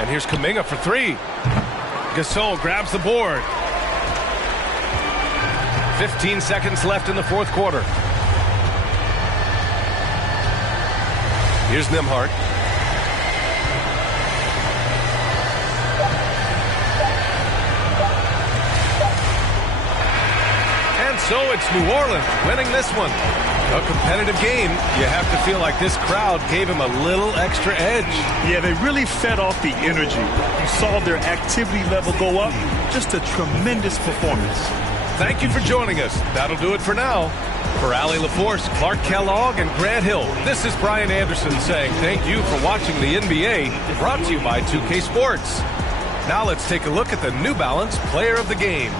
And here's Kuminga for three. Gasol grabs the board. 15 seconds left in the fourth quarter. Here's Nembhard. And so it's New Orleans winning this one. A competitive game. You have to feel like this crowd gave him a little extra edge. Yeah, they really fed off the energy. You saw their activity level go up. Just a tremendous performance. Thank you for joining us. That'll do it for now. For Allie LaForce, Clark Kellogg, and Grant Hill, this is Brian Anderson saying thank you for watching the NBA, brought to you by 2K Sports. Now let's take a look at the New Balance Player of the Game.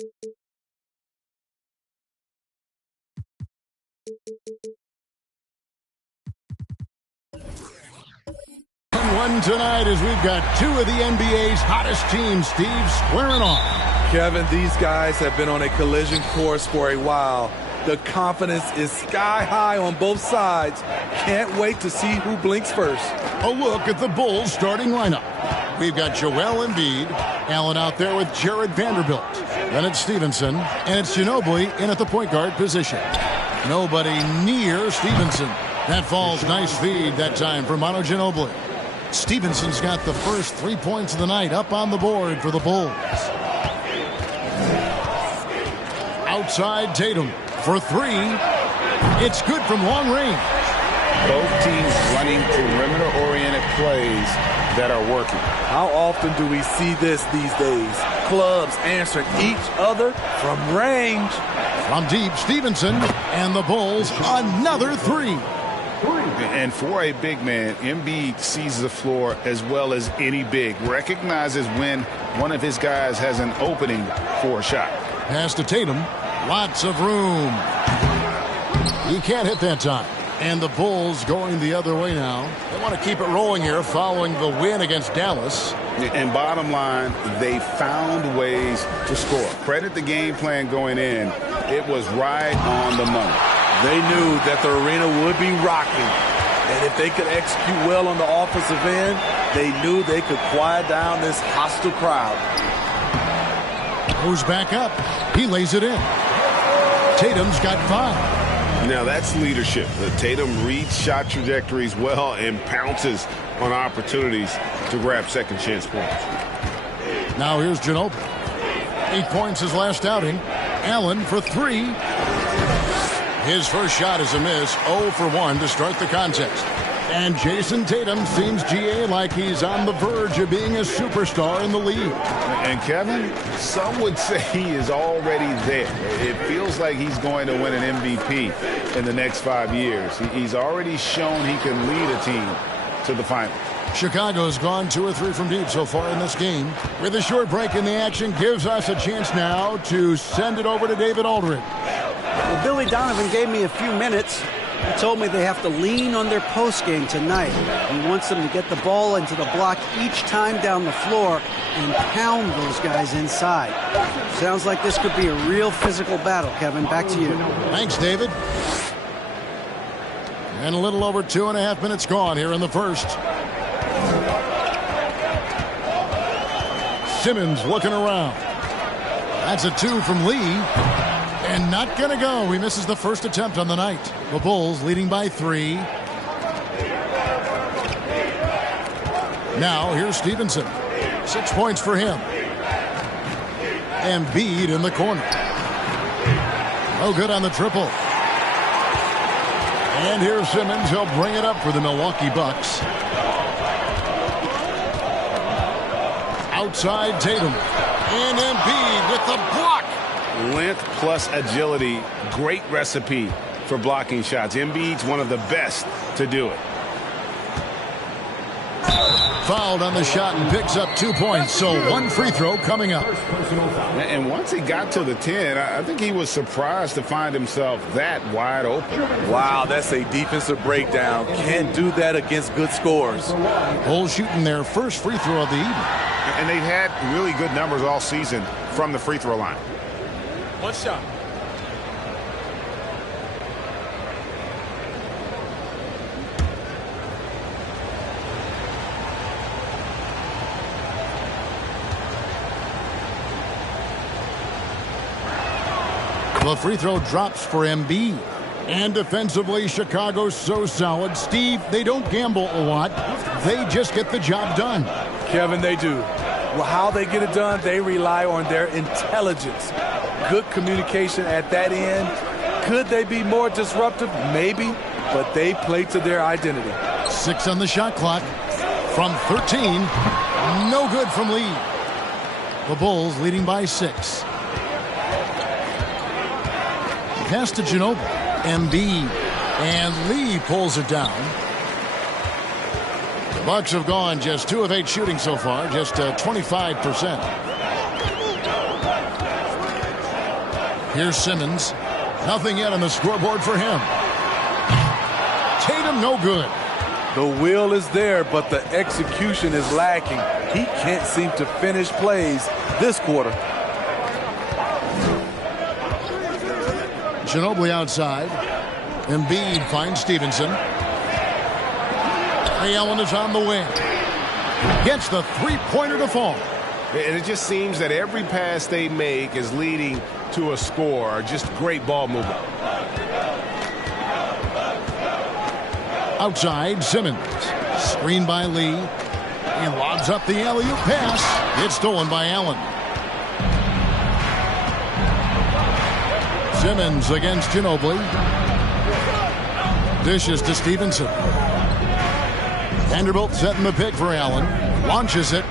One tonight as we've got two of the NBA's hottest teams, Steve, squaring off. Kevin, these guys have been on a collision course for a while. The confidence is sky high on both sides. Can't wait to see who blinks first. A look at the Bulls starting lineup. We've got Joel Embiid, Allen out there with Jared Vanderbilt. Then it's Stevenson, and it's Ginobili in at the point guard position. Nobody near Stevenson. That falls nice feed that time for Manu Ginobili. Stevenson's got the first 3 points of the night up on the board for the Bulls. Outside Tatum for three. It's good from long range. Both teams running perimeter-oriented plays that are working. How often do we see this these days? Clubs answering each other from range. From deep, Stevenson, and the Bulls another three. And for a big man, Embiid sees the floor as well as any big. Recognizes when one of his guys has an opening for a shot. Pass to Tatum. Lots of room. He can't hit that time. And the Bulls going the other way now. They want to keep it rolling here following the win against Dallas. And bottom line, they found ways to score. Credit the game plan going in. It was right on the money. They knew that the arena would be rocking. And if they could execute well on the offensive end, they knew they could quiet down this hostile crowd. Goes back up. He lays it in. Tatum's got 5. Now that's leadership. Tatum reads shot trajectories well and pounces on opportunities to grab second chance points. Now here's Ginobili. 8 points his last outing. Allen for 3. His first shot is a miss. 0 for 1 to start the contest. And Jason Tatum seems, GA, like he's on the verge of being a superstar in the league. And Kevin, some would say he is already there. It feels like he's going to win an MVP in the next 5 years. He's already shown he can lead a team to the finals. Chicago's gone 2 or 3 from deep so far in this game. With a short break in the action, gives us a chance now to send it over to David Aldridge. Well, Billy Donovan gave me a few minutes. He told me they have to lean on their post game tonight. He wants them to get the ball into the block each time down the floor and pound those guys inside. Sounds like this could be a real physical battle, Kevin. Back to you. Thanks, David. And a little over 2.5 minutes gone here in the first. Simmons looking around. That's a 2 from Lee. And not going to go. He misses the first attempt on the night. The Bulls leading by 3. Now here's Stevenson. 6 points for him. Embiid in the corner. No good on the triple. And here's Simmons. He'll bring it up for the Milwaukee Bucks. Outside Tatum. And Embiid with the block. Length plus agility, great recipe for blocking shots. Embiid's one of the best to do it. Fouled on the shot and picks up 2 points, so 1 free throw coming up. And once he got to the 10, I think he was surprised to find himself that wide open. Wow, that's a defensive breakdown. Can't do that against good scores. Bulls shooting their first free throw of the evening. And they've had really good numbers all season from the free throw line. One shot. The free throw drops for Embiid. And defensively, Chicago's so solid. Steve, they don't gamble a lot. They just get the job done. Kevin, they do. Well, how they get it done, they rely on their intelligence. Good communication at that end. Could they be more disruptive? Maybe, but they play to their identity. 6 on the shot clock. From 13, no good from Lee. The Bulls leading by 6. Pass to Ginobili. Embiid. And Lee pulls it down. The Bucks have gone just 2 of 8 shooting so far, just 25%. Here's Simmons. Nothing yet on the scoreboard for him. Tatum, no good. The will is there, but the execution is lacking. He can't seem to finish plays this quarter. Ginobili outside. Embiid finds Stevenson. Ray Allen is on the wing. Gets the three-pointer to fall. And it just seems that every pass they make is leading to a score. Just great ball movement. Outside, Simmons. Screen by Lee. He lobs up the alley-oop pass. It's stolen by Allen. Simmons against Ginobili. Dishes to Stevenson. Vanderbilt setting the pick for Allen. Launches it.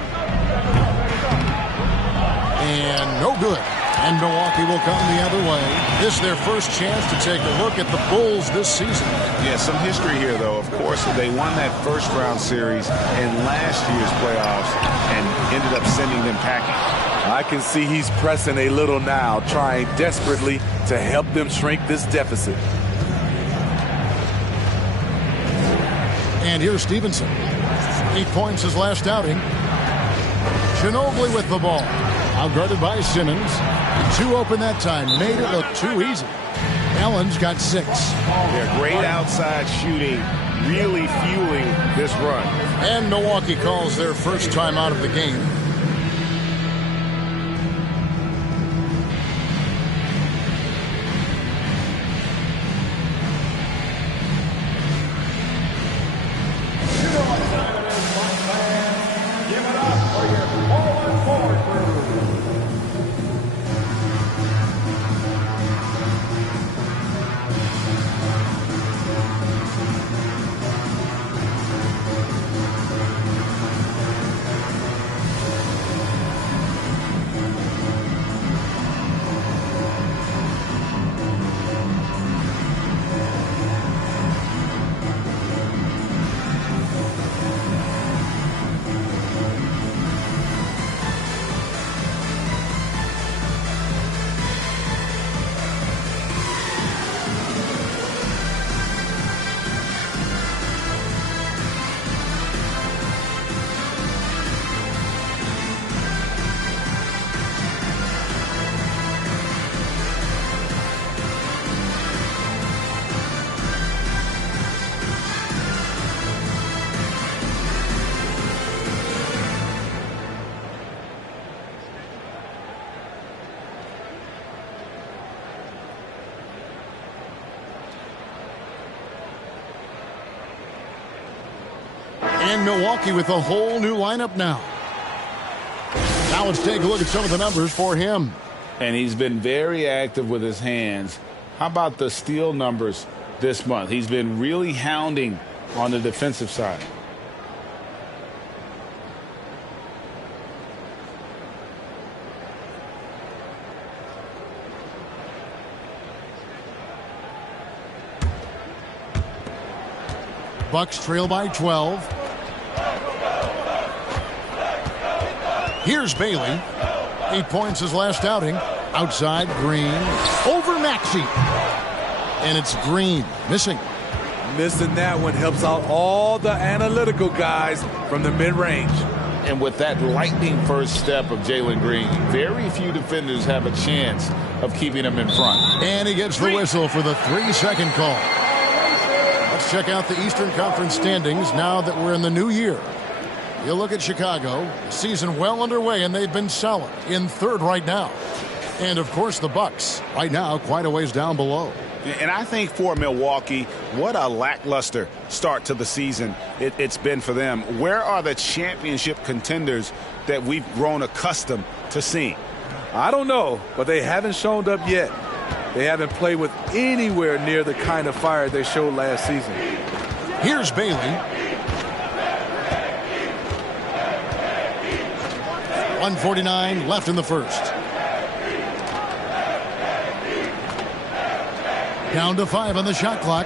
And no good. And Milwaukee will come the other way. This is their first chance to take a look at the Bulls this season. Yeah, some history here, though. Of course, they won that first-round series in last year's playoffs and ended up sending them packing. I can see he's pressing a little now, trying desperately to help them shrink this deficit. And here's Stevenson. 8 points his last outing. Ginobili with the ball. Outguarded by Simmons. 2 open that time. Made it look too easy. Allen's got 6. Yeah, great outside shooting. Really fueling this run. And Milwaukee calls their first time out of the game. And Milwaukee with a whole new lineup now. Now let's take a look at some of the numbers for him. And he's been very active with his hands. How about the steal numbers this month? He's been really hounding on the defensive side. Bucks trail by 12. Here's Bailey. 8 points his last outing. Outside, Green. Over Maxey. And it's Green. Missing. Missing that one helps out all the analytical guys from the mid-range. And with that lightning first step of Jalen Green, very few defenders have a chance of keeping him in front. And he gets the whistle for the 3-second call. Let's check out the Eastern Conference standings now that we're in the new year. You look at Chicago, the season well underway, and they've been solid in third right now. And, of course, the Bucks right now quite a ways down below. And I think for Milwaukee, what a lackluster start to the season it's been for them. Where are the championship contenders that we've grown accustomed to seeing? I don't know, but they haven't shown up yet. They haven't played with anywhere near the kind of fire they showed last season. Here's Bailey. 1:49 left in the first. Down to 5 on the shot clock.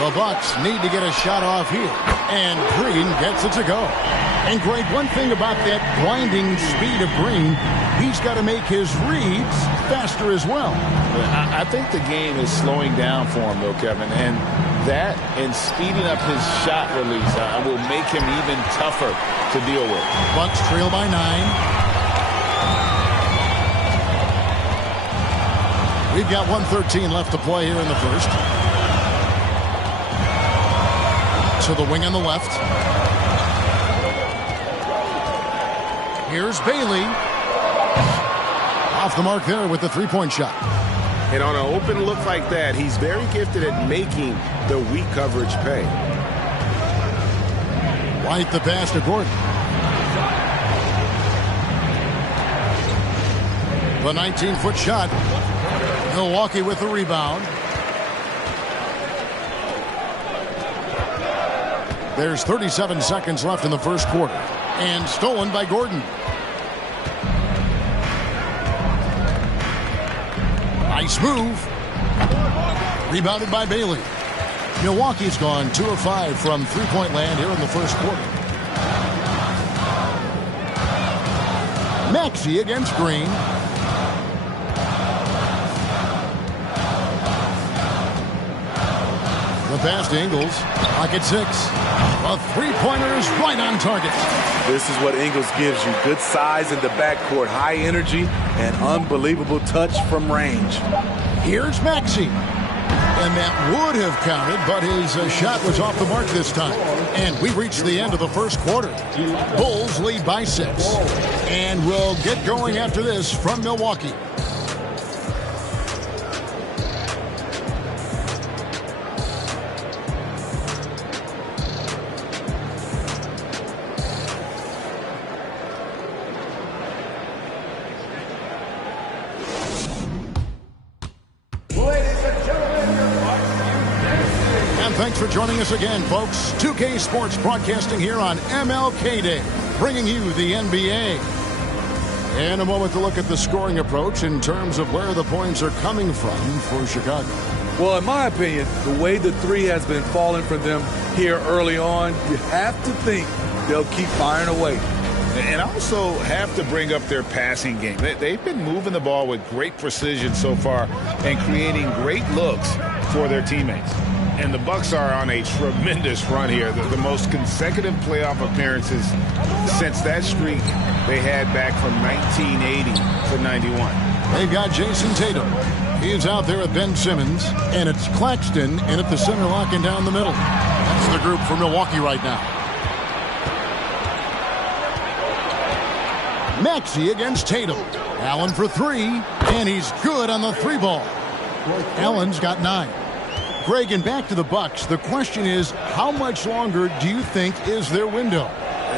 The Bucks need to get a shot off here. And Green gets it to go. And Greg, one thing about that blinding speed of Green, he's got to make his reads faster as well. I think the game is slowing down for him, though, Kevin. And that and speeding up his shot release will make him even tougher to deal with. Bucks trail by 9. We've got 1:13 left to play here in the first. To the wing on the left. Here's Bailey. Off the mark there with the three-point shot. And on an open look like that, he's very gifted at making the weak coverage pay. White the pass to Gordon. The 19-foot shot. Milwaukee with the rebound. There's 37 seconds left in the first quarter. And stolen by Gordon. Nice move. Rebounded by Bailey. Milwaukee's gone 2 of 5 from three-point land here in the first quarter. Maxey against Green. The pass to Ingles. Pocket 6. A three-pointer is right on target. This is what Ingles gives you. Good size in the backcourt, high energy, and unbelievable touch from range. Here's Maxey. And that would have counted, but his shot was off the mark this time. And we've reached the end of the first quarter. Bulls lead by 6. And we'll get going after this from Milwaukee. Thanks for joining us again, folks. 2K Sports broadcasting here on MLK Day, bringing you the NBA. In a moment to look at the scoring approach in terms of where the points are coming from for Chicago. Well, in my opinion, the way the three has been falling for them here early on, you have to think they'll keep firing away. And also have to bring up their passing game. They've been moving the ball with great precision so far and creating great looks for their teammates. And the Bucks are on a tremendous run here. The most consecutive playoff appearances since that streak they had back from 1980 to 91. They've got Jason Tatum. He's out there with Ben Simmons. And it's Claxton in at the center, locking down the middle. That's the group for Milwaukee right now. Maxey against Tatum. Allen for 3. And he's good on the 3 ball. Allen's got 9. Greg, and back to the Bucks. The question is, how much longer do you think is their window?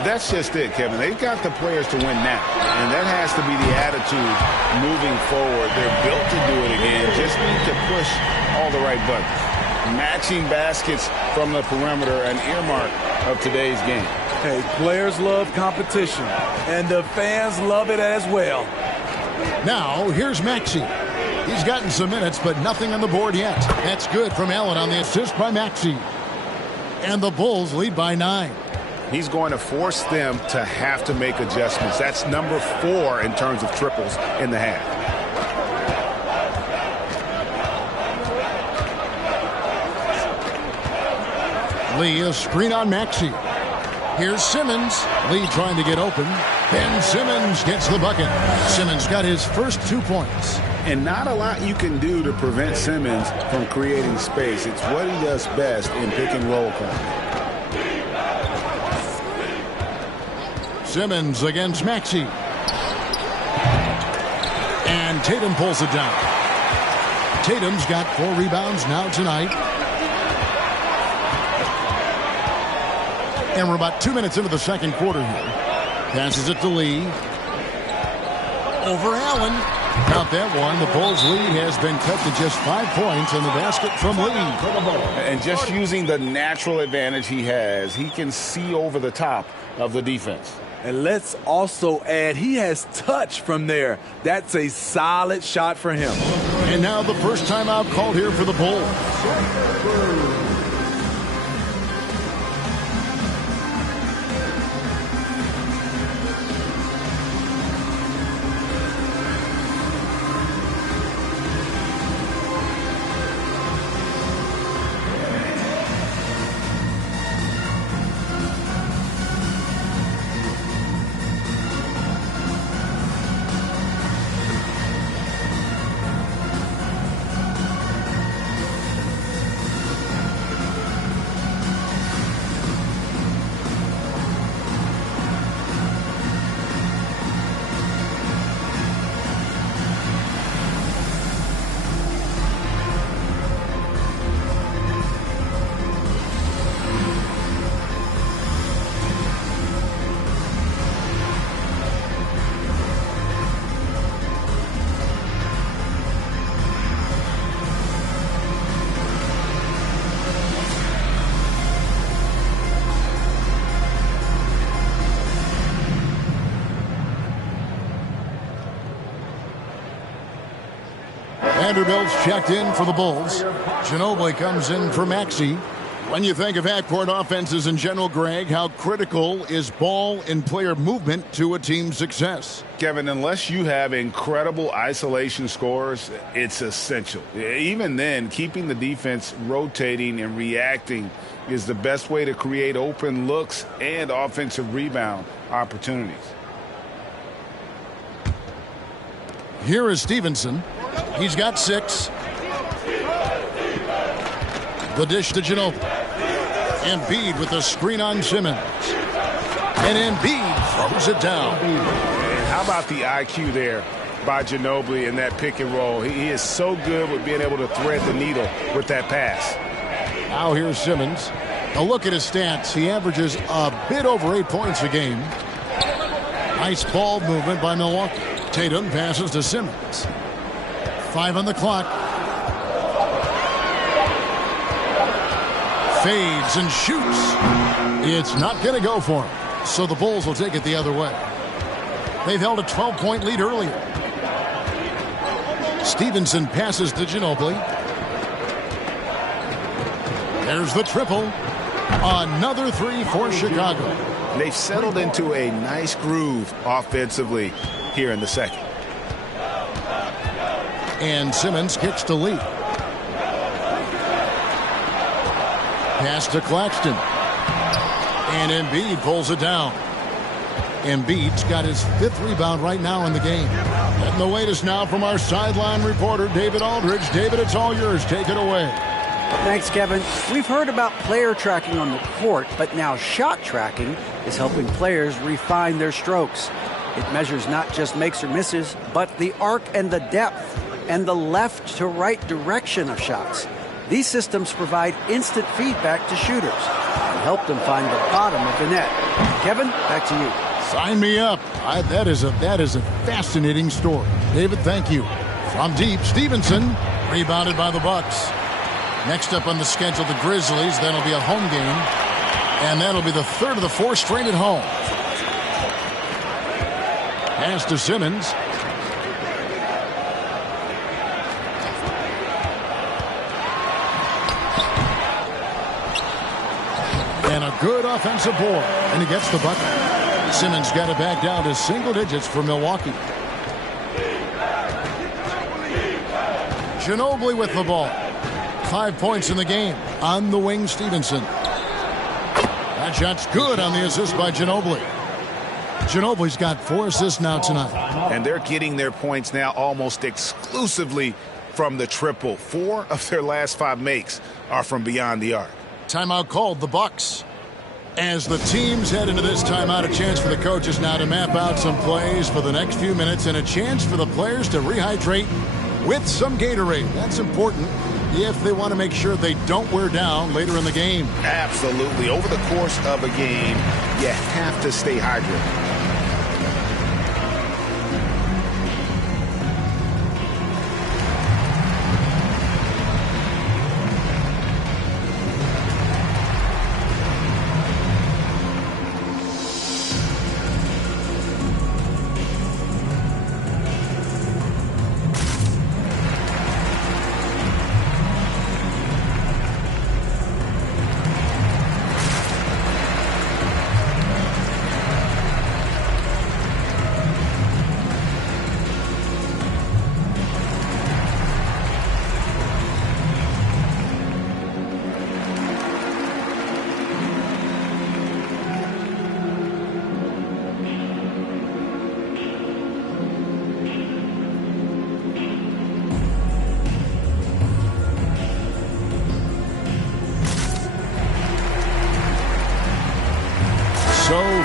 That's just it, Kevin. They've got the players to win now, and that has to be the attitude moving forward. They're built to do it again. Just need to push all the right buttons. Matching baskets from the perimeter, an earmark of today's game. Hey, players love competition, and the fans love it as well. Now, here's Maxey. He's gotten some minutes, but nothing on the board yet. That's good from Allen on the assist by Maxey. And the Bulls lead by 9. He's going to force them to have to make adjustments. That's number 4 in terms of triples in the half. Lee, a screen on Maxey. Here's Simmons. Lee trying to get open. Ben Simmons gets the bucket. Simmons got his first 2 points. And not a lot you can do to prevent Simmons from creating space. It's what he does best in pick and roll play. Simmons against Maxey. And Tatum pulls it down. Tatum's got 4 rebounds now tonight. And we're about 2 minutes into the second quarter here. Passes it to Lee. Over Allen. Not that one. The Bulls' lead has been cut to just 5 points on the basket from Lee. And just using the natural advantage he has, he can see over the top of the defense. And let's also add, he has touch from there. That's a solid shot for him. And now the first timeout called here for the Bulls. Vanderbilt's checked in for the Bulls. Ginobili comes in for Maxey. When you think of half-court offenses in general, Greg, how critical is ball and player movement to a team's success? Kevin, unless you have incredible isolation scores, it's essential. Even then, keeping the defense rotating and reacting is the best way to create open looks and offensive rebound opportunities. Here is Stevenson. He's got 6. The dish to Ginobili. Embiid with the screen on Simmons. And Embiid throws it down. And how about the IQ there by Ginobili in that pick and roll? He is so good with being able to thread the needle with that pass. Now here's Simmons. A look at his stats. He averages a bit over 8 points a game. Nice ball movement by Milwaukee. Tatum passes to Simmons. 5 on the clock. Fades and shoots. It's not going to go for him. So the Bulls will take it the other way. They've held a 12-point lead earlier. Stevenson passes to Ginobili. There's the triple. Another 3 for Chicago. They've settled into a nice groove offensively here in the second. And Simmons kicks to Lee. Pass to Claxton. And Embiid pulls it down. Embiid's got his 5th rebound right now in the game. And the latest now from our sideline reporter, David Aldridge. David, it's all yours. Take it away. Thanks, Kevin. We've heard about player tracking on the court, but now shot tracking is helping players refine their strokes. It measures not just makes or misses, but the arc and the depth and the left to right direction of shots. These systems provide instant feedback to shooters and help them find the bottom of the net. Kevin, back to you. Sign me up. That is a fascinating story. David, thank you. From deep, Stevenson, rebounded by the Bucks. Next up on the schedule, the Grizzlies. That'll be a home game. And that'll be the 3rd of the 4 straight at home. Pass to Simmons. And a good offensive board. And he gets the bucket. Simmons got it back down to single digits for Milwaukee. Ginobili with the ball. 5 points in the game. On the wing, Stevenson. That shot's good on the assist by Ginobili. Ginobili's got 4 assists now tonight. And they're getting their points now almost exclusively from the triple. 4 of their last 5 makes are from beyond the arc. Timeout called, the Bucks. As the teams head into this timeout, a chance for the coaches now to map out some plays for the next few minutes and a chance for the players to rehydrate with some Gatorade. That's important if they want to make sure they don't wear down later in the game. Absolutely. Over the course of a game, you have to stay hydrated.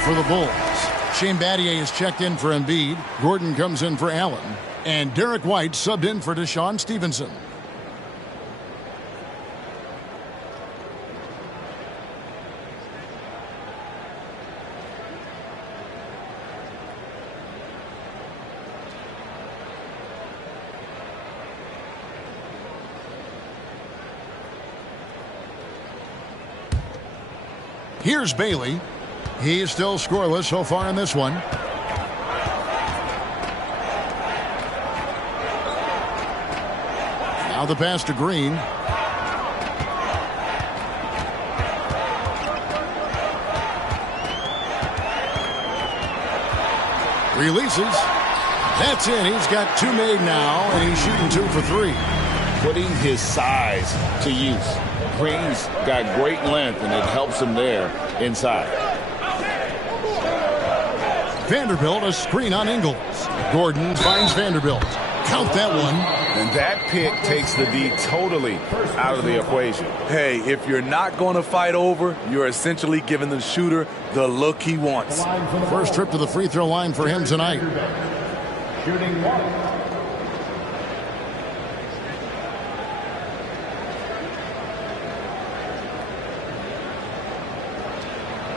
For the Bulls, Shane Battier is checked in for Embiid. Gordon comes in for Allen. And Derek White subbed in for Deshaun Stevenson. Here's Bailey. He's still scoreless so far in this one. Now the pass to Green. Releases. That's it. He's got 2 made now, and he's shooting 2 for 3. Putting his size to use. Green's got great length, and it helps him there inside. Vanderbilt, a screen on Ingles. Gordon finds Vanderbilt. Count that one. And that pick takes the D totally out of the equation. Hey, if you're not going to fight over, you're essentially giving the shooter the look he wants. First trip to the free throw line for him tonight. Shooting 1.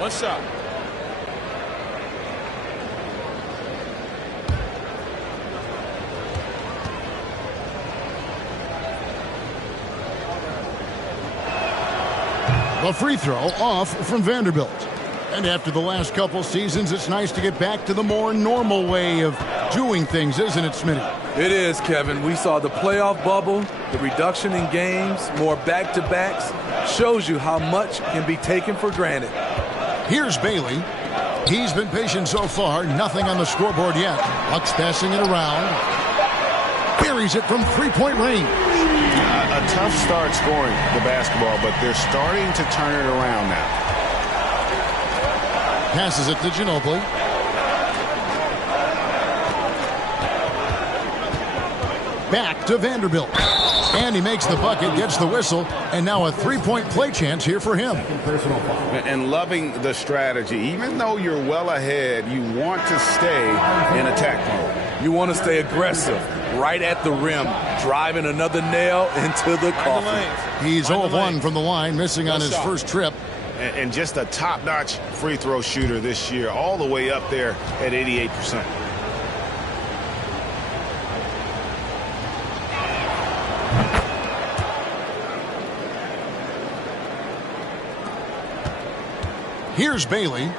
What's up? The free throw off from Vanderbilt. And after the last couple seasons, it's nice to get back to the more normal way of doing things, isn't it, Smitty? It is, Kevin. We saw the playoff bubble, the reduction in games, more back-to-backs. Shows you how much can be taken for granted. Here's Bailey. He's been patient so far. Nothing on the scoreboard yet. Bucks passing it around. Buries it from three-point range. A tough start scoring the basketball, but they're starting to turn it around now. Passes it to Ginobili. Back to Vanderbilt. And he makes the bucket, gets the whistle, and now a three-point play chance here for him. And loving the strategy. Even though you're well ahead, you want to stay in attack mode. You want to stay aggressive, right at the rim, driving another nail into the coffin. He's 0-1 from the line, missing on his first trip. And just a top-notch free throw shooter this year, all the way up there at 88%. Here's Bailey.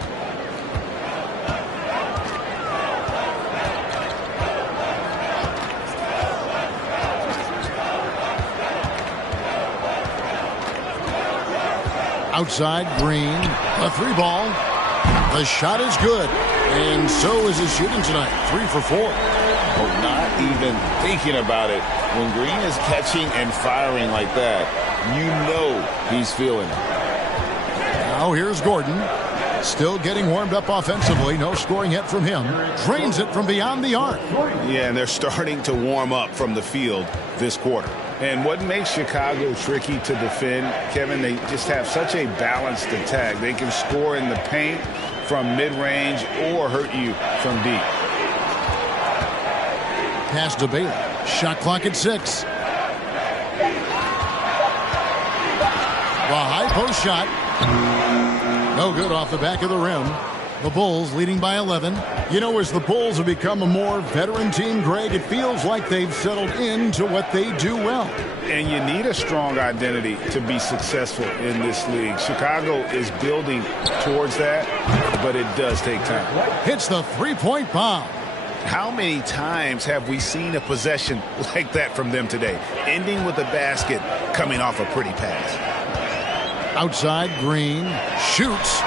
Outside, Green. A 3-ball. The shot is good. And so is his shooting tonight. 3 for 4. Oh, not even thinking about it. When Green is catching and firing like that, you know he's feeling it. Now here's Gordon. Still getting warmed up offensively. No scoring yet from him. Drains it from beyond the arc. Yeah, and they're starting to warm up from the field this quarter. And what makes Chicago tricky to defend, Kevin, they just have such a balanced attack. They can score in the paint from mid-range or hurt you from deep. Pass to Bailey. Shot clock at 6. The high post shot. No good off the back of the rim. The Bulls leading by 11. You know, as the Bulls have become a more veteran team, Greg, it feels like they've settled into what they do well. And you need a strong identity to be successful in this league. Chicago is building towards that, but it does take time. Hits the three-point bomb. How many times have we seen a possession like that from them today, ending with a basket coming off a pretty pass? Outside, Green shoots.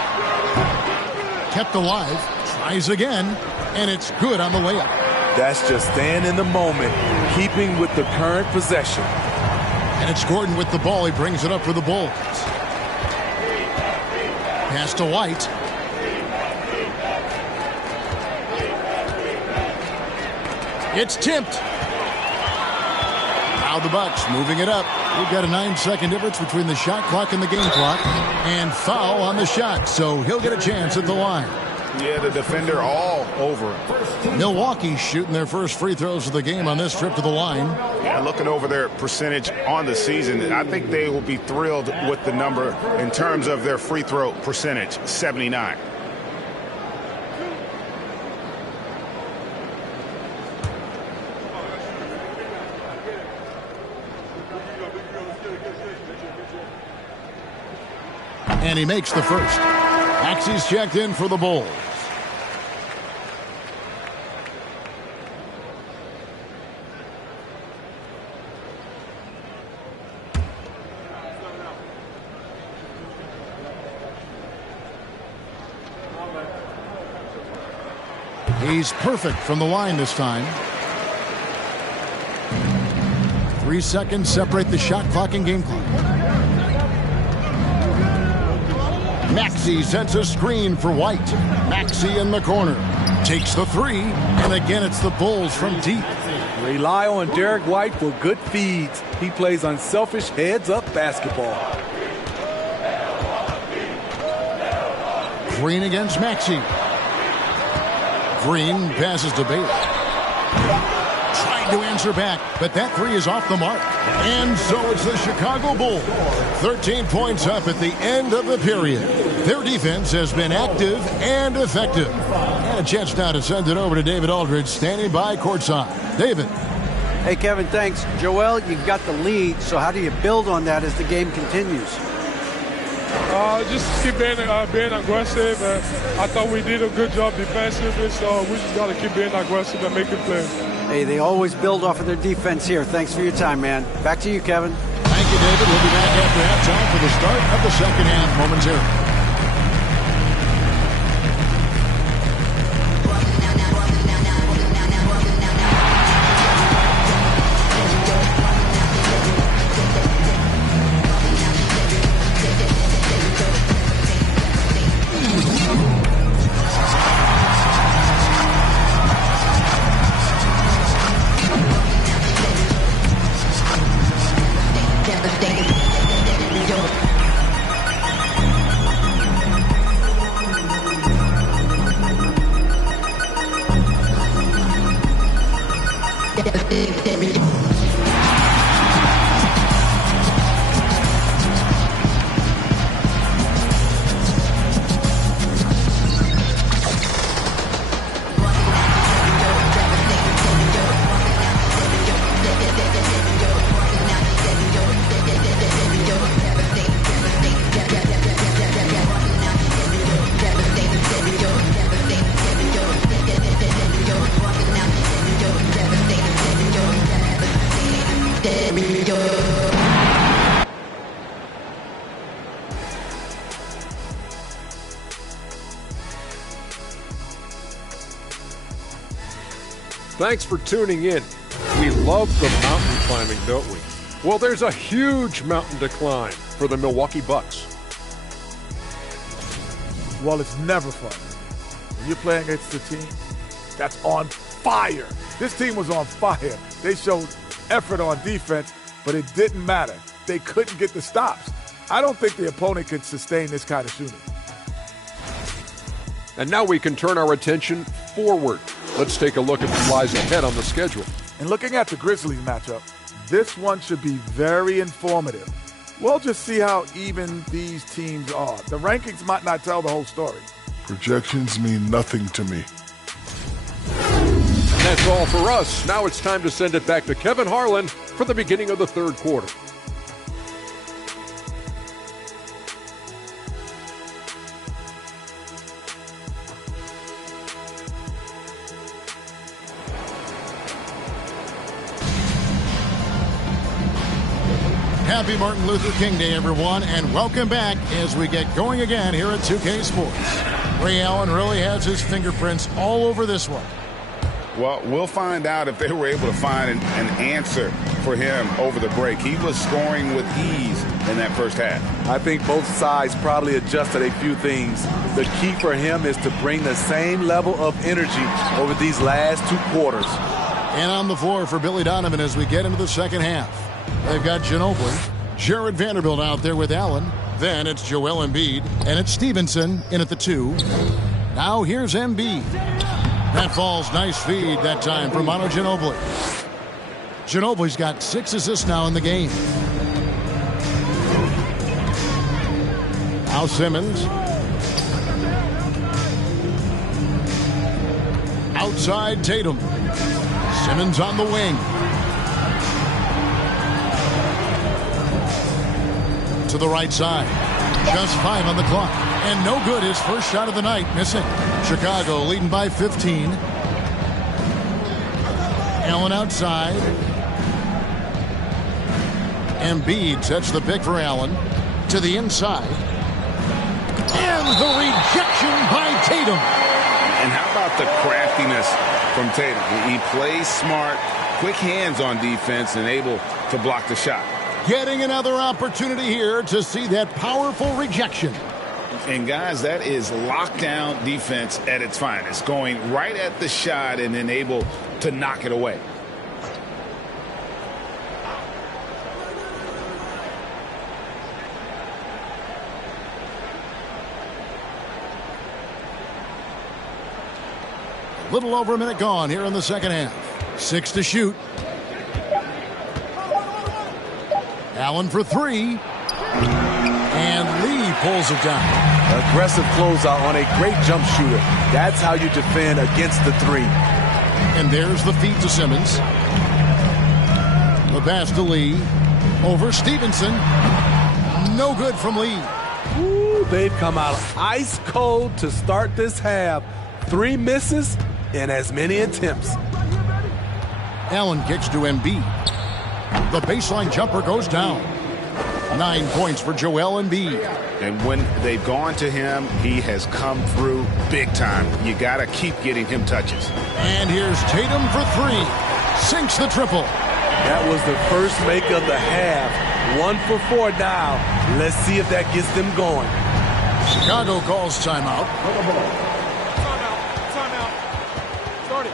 Kept alive. Tries again. And it's good on the layup. That's just staying in the moment, keeping with the current possession. And it's Gordon with the ball. He brings it up for the Bulls. Pass to White. It's tipped. Now the Bucks moving it up. We've got a 9-second difference between the shot clock and the game clock. And foul on the shot, so he'll get a chance at the line. Yeah, the defender all over him. Milwaukee's shooting their first free throws of the game on this trip to the line. Yeah, looking over their percentage on the season, I think they will be thrilled with the number in terms of their free throw percentage, 79. And he makes the first. Maxey's checked in for the Bulls. He's perfect from the line this time. 3 seconds separate the shot clock and game clock. Maxey sets a screen for White. Maxey in the corner. Takes the three, and again it's the Bulls from deep. Rely on Derek White for good feeds. He plays unselfish heads-up basketball. Green against Maxey. Green passes to Baylor. Trying to answer back, but that three is off the mark. And so it's the Chicago Bulls. 13 points up at the end of the period. Their defense has been active and effective. And a chance now to send it over to David Aldridge, standing by courtside. David. Hey, Kevin, thanks. Joel, you've got the lead, so how do you build on that as the game continues? Just keep being aggressive. I thought we did a good job defensively, so we just got to keep being aggressive and making plays. Hey, they always build off of their defense here. Thanks for your time, man. Back to you, Kevin. Thank you, David. We'll be back after halftime for the start of the second half momentarily. Thanks for tuning in. We love the mountain climbing, don't we? Well, there's a huge mountain to climb for the Milwaukee Bucks. Well, it's never fun when you're playing against a team that's on fire. This team was on fire. They showed effort on defense, but it didn't matter. They couldn't get the stops. I don't think the opponent could sustain this kind of shooting. And now we can turn our attention forward. Let's take a look at what lies ahead on the schedule. And looking at the Grizzlies matchup, this one should be very informative. We'll just see how even these teams are. The rankings might not tell the whole story. Projections mean nothing to me. And that's all for us. Now it's time to send it back to Kevin Harlan for the beginning of the third quarter. Happy Martin Luther King Day, everyone, and welcome back as we get going again here at 2K Sports. Ray Allen really has his fingerprints all over this one. Well, we'll find out if they were able to find an answer for him over the break. He was scoring with ease in that first half. I think both sides probably adjusted a few things. The key for him is to bring the same level of energy over these last two quarters. And on the floor for Billy Donovan as we get into the second half. They've got Ginobili, Jared Vanderbilt out there with Allen. Then it's Joel Embiid, and it's Stevenson in at the 2. Now here's Embiid. That falls, nice feed that time from Manu Ginobili. Ginobili's got 6 assists now in the game. Now Simmons. Outside Tatum. Simmons on the wing. To the right side. Just 5 on the clock. And no good. His first shot of the night missing. Chicago leading by 15. Allen outside. Embiid sets the pick for Allen. To the inside. And the rejection by Tatum. And how about the craftiness from Tatum? He plays smart, quick hands on defense, and able to block the shot. Getting another opportunity here to see that powerful rejection. And, guys, that is lockdown defense at its finest, going right at the shot and then able to knock it away. A little over a minute gone here in the second half. 6 to shoot. Allen for 3. And Lee pulls it down. Aggressive closeout on a great jump shooter. That's how you defend against the 3. And there's the feed to Simmons. The pass to Lee. Over Stevenson. No good from Lee. Ooh, they've come out ice cold to start this half. 3 misses in as many attempts. Allen kicks to Embiid. The baseline jumper goes down. 9 points for Joel Embiid. And when they've gone to him, he has come through big time. You got to keep getting him touches. And here's Tatum for 3. Sinks the triple. That was the first make of the half. 1 for 4 now. Let's see if that gets them going. Chicago calls timeout. Start it.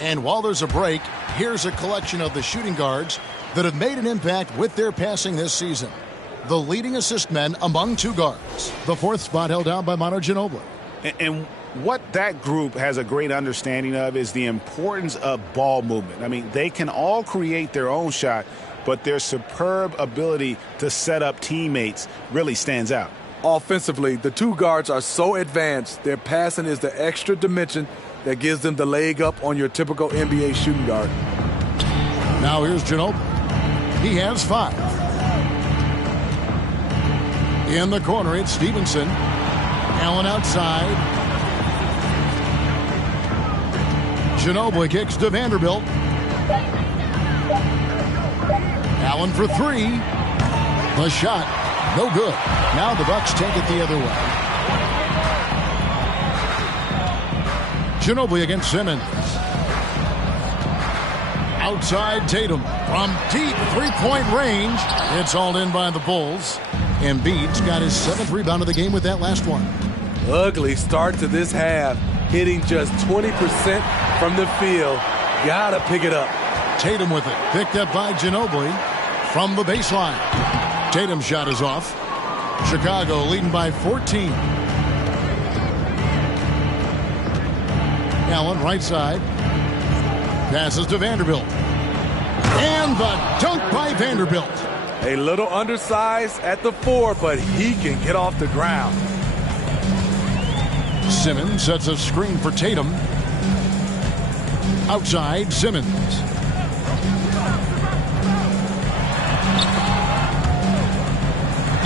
And while there's a break, here's a collection of the shooting guards that have made an impact with their passing this season. The leading assist men among 2 guards. The 4th spot held down by Manu Ginobili. And what that group has a great understanding of is the importance of ball movement. I mean, they can all create their own shot, but their superb ability to set up teammates really stands out. Offensively, the 2 guards are so advanced. Their passing is the extra dimension that gives them the leg up on your typical NBA shooting guard. Now here's Ginobili. He has 5. In the corner, it's Stevenson. Allen outside. Ginobili kicks to Vanderbilt. Allen for 3. The shot, no good. Now the Bucks take it the other way. Ginobili against Simmons. Outside Tatum from deep 3-point range. It's hauled in by the Bulls. Embiid's got his 7th rebound of the game with that last one. Ugly start to this half. Hitting just 20% from the field. Gotta pick it up. Tatum with it. Picked up by Ginobili from the baseline. Tatum's shot is off. Chicago leading by 14. Allen right side. Passes to Vanderbilt. And the dunk by Vanderbilt. A little undersized at the 4, but he can get off the ground. Simmons sets a screen for Tatum. Outside, Simmons.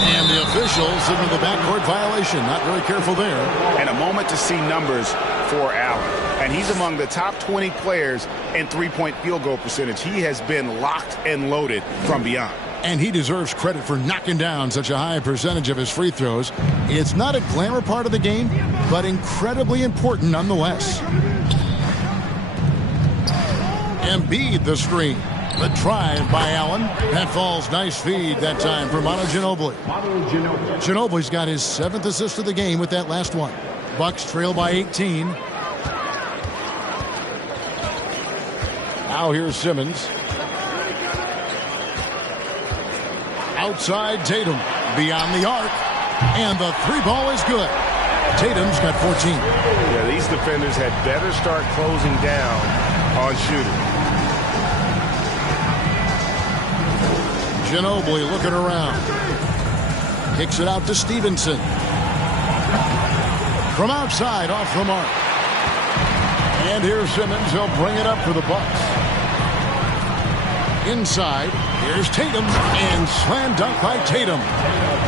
And the official signaled the backcourt violation. Not very careful there. And a moment to see numbers for Allen. And he's among the top 20 players in three-point field goal percentage. He has been locked and loaded from beyond. And he deserves credit for knocking down such a high percentage of his free throws. It's not a glamour part of the game, but incredibly important nonetheless. Embiid the screen. The drive by Allen. That falls. Nice feed that time for Manu Ginobili. Ginobili's got his 7th assist of the game with that last one. Bucks trail by 18. Now here's Simmons. Outside Tatum. Beyond the arc. And the three ball is good. Tatum's got 14. Yeah, these defenders had better start closing down on shooting. Ginobili looking around. Kicks it out to Stevenson. From outside, off the mark. And here's Simmons. He'll bring it up for the Bucks. Inside, here's Tatum. And slam dunk by Tatum.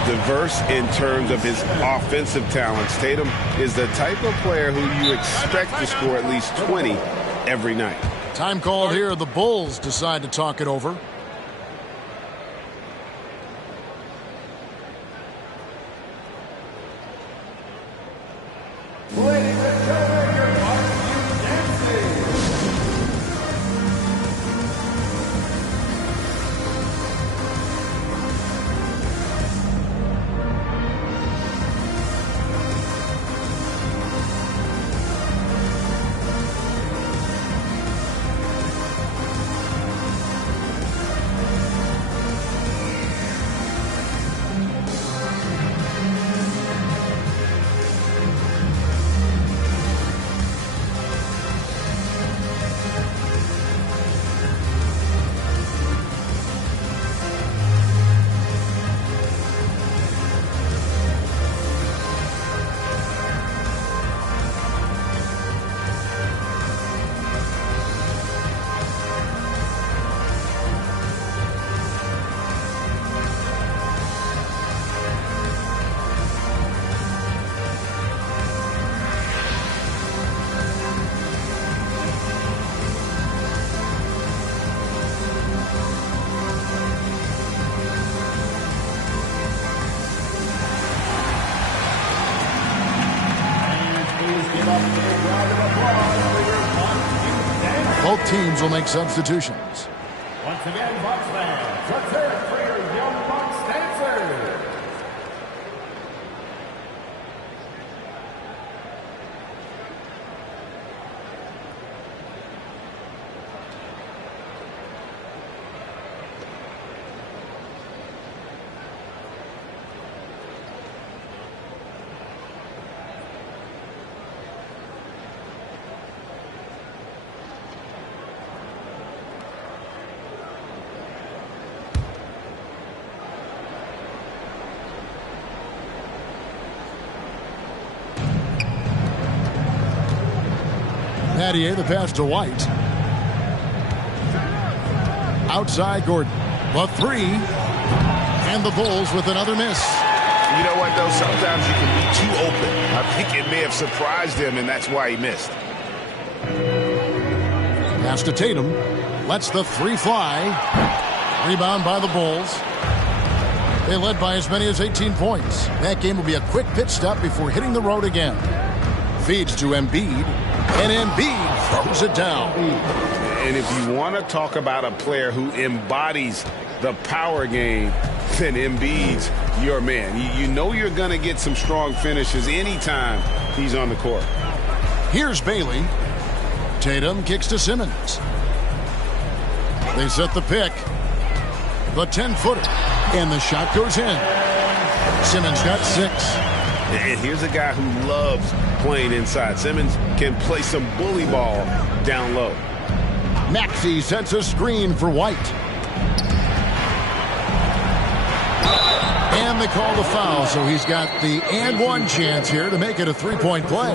Diverse in terms of his offensive talents. Tatum is the type of player who you expect to score at least 20 every night. Time called here. The Bulls decide to talk it over. Both teams will make substitutions. Once again, Bucks fans, let's hear it for your young Bucks dancers. Nattier, the pass to White. Outside Gordon. The three. And the Bulls with another miss. You know what, though? Sometimes you can be too open. I think it may have surprised him, and that's why he missed. Pass to Tatum. Lets the three fly. Rebound by the Bulls. They led by as many as 18 points. That game will be a quick pit stop before hitting the road again. Feeds to Embiid. And Embiid throws it down. And if you want to talk about a player who embodies the power game, then Embiid's your man. You know you're going to get some strong finishes anytime he's on the court. Here's Bailey. Tatum kicks to Simmons. They set the pick. The 10-footer. And the shot goes in. Simmons got 6. And here's a guy who loves playing inside. Simmons can play some bully ball down low. Maxey sets a screen for White. And they call the foul, so he's got the and one chance here to make it a three-point play.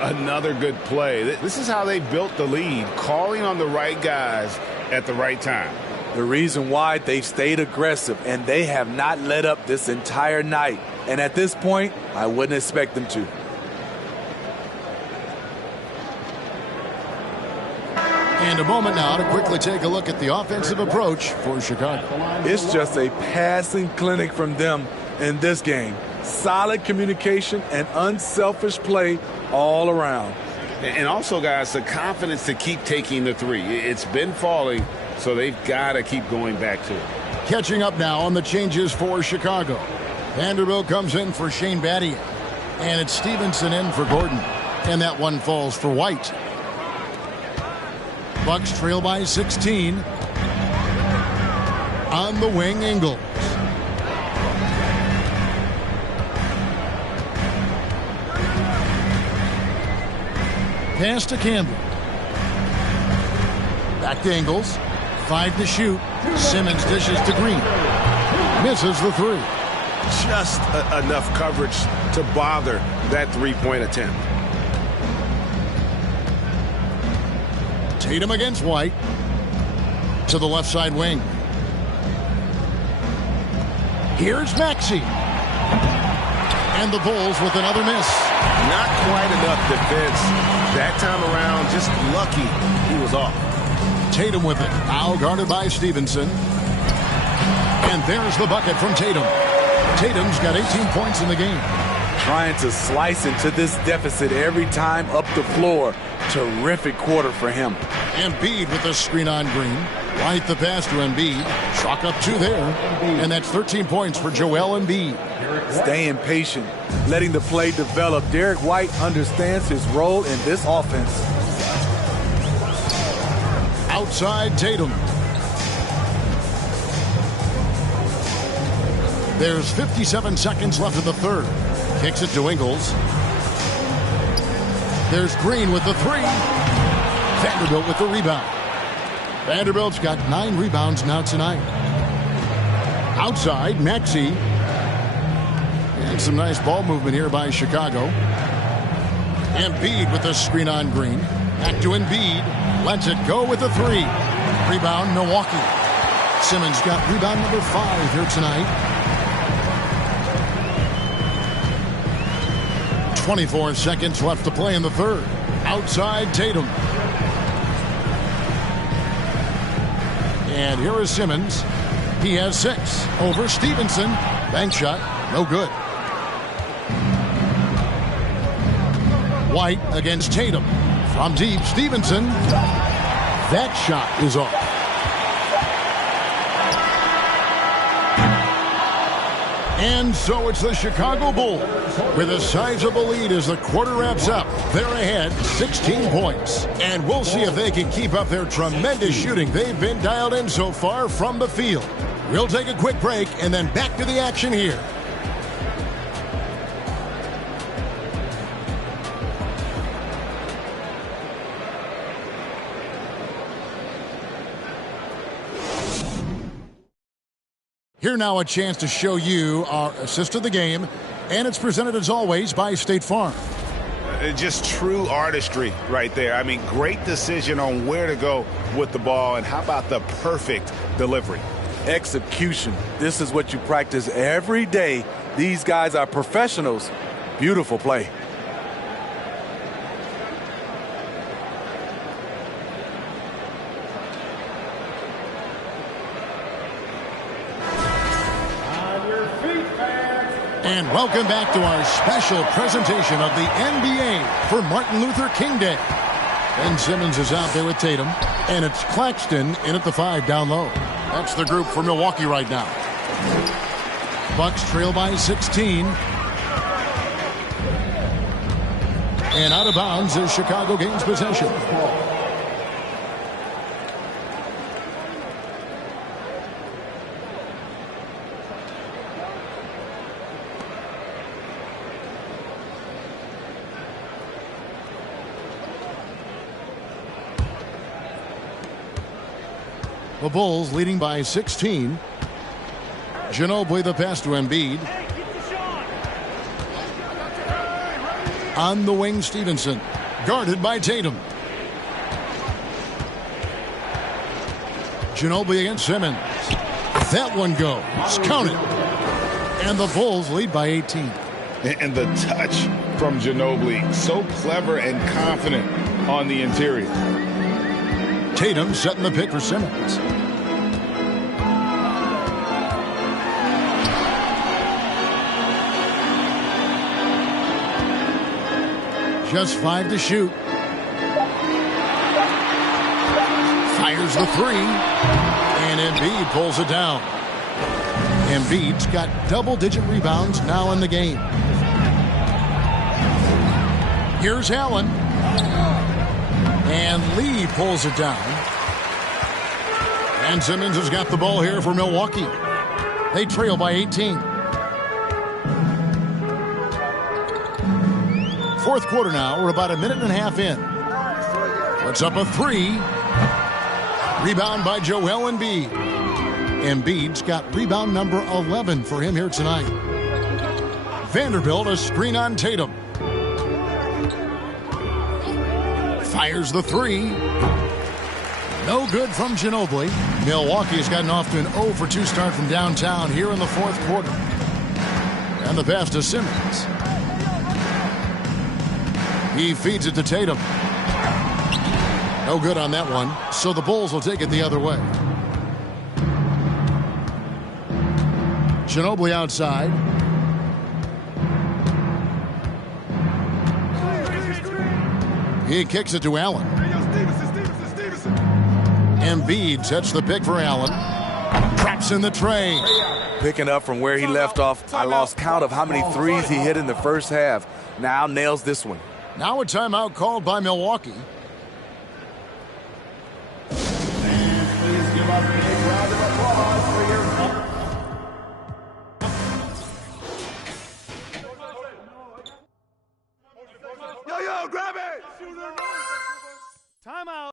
Another good play. This is how they built the lead, calling on the right guys at the right time. The reason why, they've stayed aggressive, and they have not let up this entire night. And at this point, I wouldn't expect them to. And a moment now to quickly take a look at the offensive approach for Chicago. It's just a passing clinic from them in this game. Solid communication and unselfish play all around. And also, guys, the confidence to keep taking the three. It's been falling, so they've got to keep going back to it. Catching up now on the changes for Chicago. Vanderbilt comes in for Shane Battier. And it's Stevenson in for Gordon. And that one falls for White. Bucks trail by 16. On the wing, Ingles. Pass to Campbell. Back to Ingles. 5 to shoot. Simmons dishes to Green. Misses the three. Just enough coverage to bother that three-point attempt. Tatum against White. To the left side wing. Here's Maxey. And the Bulls with another miss. Not quite enough defense. That time around, just lucky he was off. Tatum with it. Now guarded by Stevenson. And there's the bucket from Tatum. Tatum's got 18 points in the game. Trying to slice into this deficit every time up the floor. Terrific quarter for him. Embiid with the screen on Green. Right the pass to Embiid. Chalk up 2 there. And that's 13 points for Joel Embiid. Staying patient, letting the play develop. Derek White understands his role in this offense. Outside Tatum. There's 57 seconds left in the third. Kicks it to Ingles. There's Green with the three. Vanderbilt with the rebound. Vanderbilt's got 9 rebounds now tonight. Outside, Maxey. And some nice ball movement here by Chicago. Embiid with the screen on Green. Back to Embiid. Lets it go with the three. Rebound, Milwaukee. Simmons got rebound number 5 here tonight. 24 seconds left to play in the third. Outside Tatum. And here is Simmons. He has 6 over Stevenson. Bank shot, no good. White against Tatum. From deep, Stevenson. That shot is off. And so it's the Chicago Bulls with a sizable lead as the quarter wraps up. They're ahead 16 points. And we'll see if they can keep up their tremendous shooting they've been dialed in so far from the field. We'll take a quick break and then back to the action here. Here now a chance to show you our assist of the game, and it's presented as always by State Farm. Just true artistry right there. I mean, great decision on where to go with the ball, and how about the perfect delivery? Execution. This is what you practice every day. These guys are professionals. Beautiful play. And welcome back to our special presentation of the NBA for Martin Luther King Day. Ben Simmons is out there with Tatum, and it's Claxton in at the 5 down low. That's the group for Milwaukee right now. Bucks trail by 16. And out of bounds as Chicago gains possession. The Bulls leading by 16. Ginobili the pass to Embiid. On the wing, Stevenson. Guarded by Tatum. Ginobili against Simmons. That one goes. Counted. And the Bulls lead by 18. And the touch from Ginobili, so clever and confident on the interior. Tatum setting the pick for Simmons. Just 5 to shoot. Fires the 3. And Embiid pulls it down. Embiid's got double-digit rebounds now in the game. Here's Allen. And Lee pulls it down. And Simmons has got the ball here for Milwaukee. They trail by 18. Fourth quarter now. We're about a minute and a half in. Puts up a 3. Rebound by Joel Embiid. Embiid's got rebound number 11 for him here tonight. Vanderbilt a screen on Tatum. Fires the 3. No good from Ginobili. Milwaukee has gotten off to an 0 for 2 start from downtown here in the fourth quarter. And the pass to Simmons. He feeds it to Tatum. No good on that one, so the Bulls will take it the other way. Ginobili outside. He kicks it to Allen. Embiid sets the pick for Allen. Traps in the tray. Picking up from where he left off. I lost count of how many threes he hit in the first half. Now nails this one. Now a timeout called by Milwaukee. Please give us a big round of applause for your... Yo, grab it! Timeout.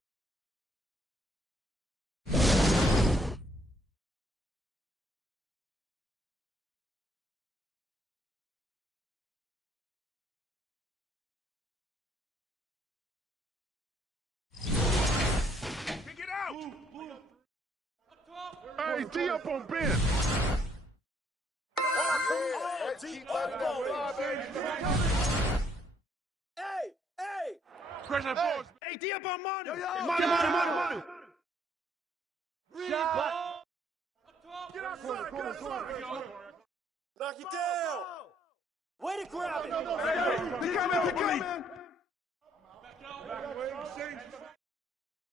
Pick it out! Hey, D up on Ben! Hey! Pressure force! Hey, D up on Manu! Manu! Shot! Get outside! Knock it down! Way to grab it! He coming!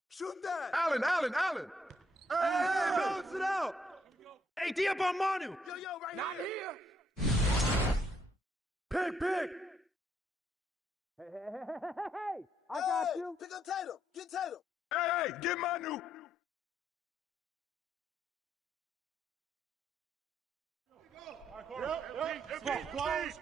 Shoot that! Allen! Hey, balance it out! Hey, D up on Manu! Yo, right Not here! Pick! Hey! I got you! Pick up Tatum! Get Tatum! Hey, get Manu! Yep. Close.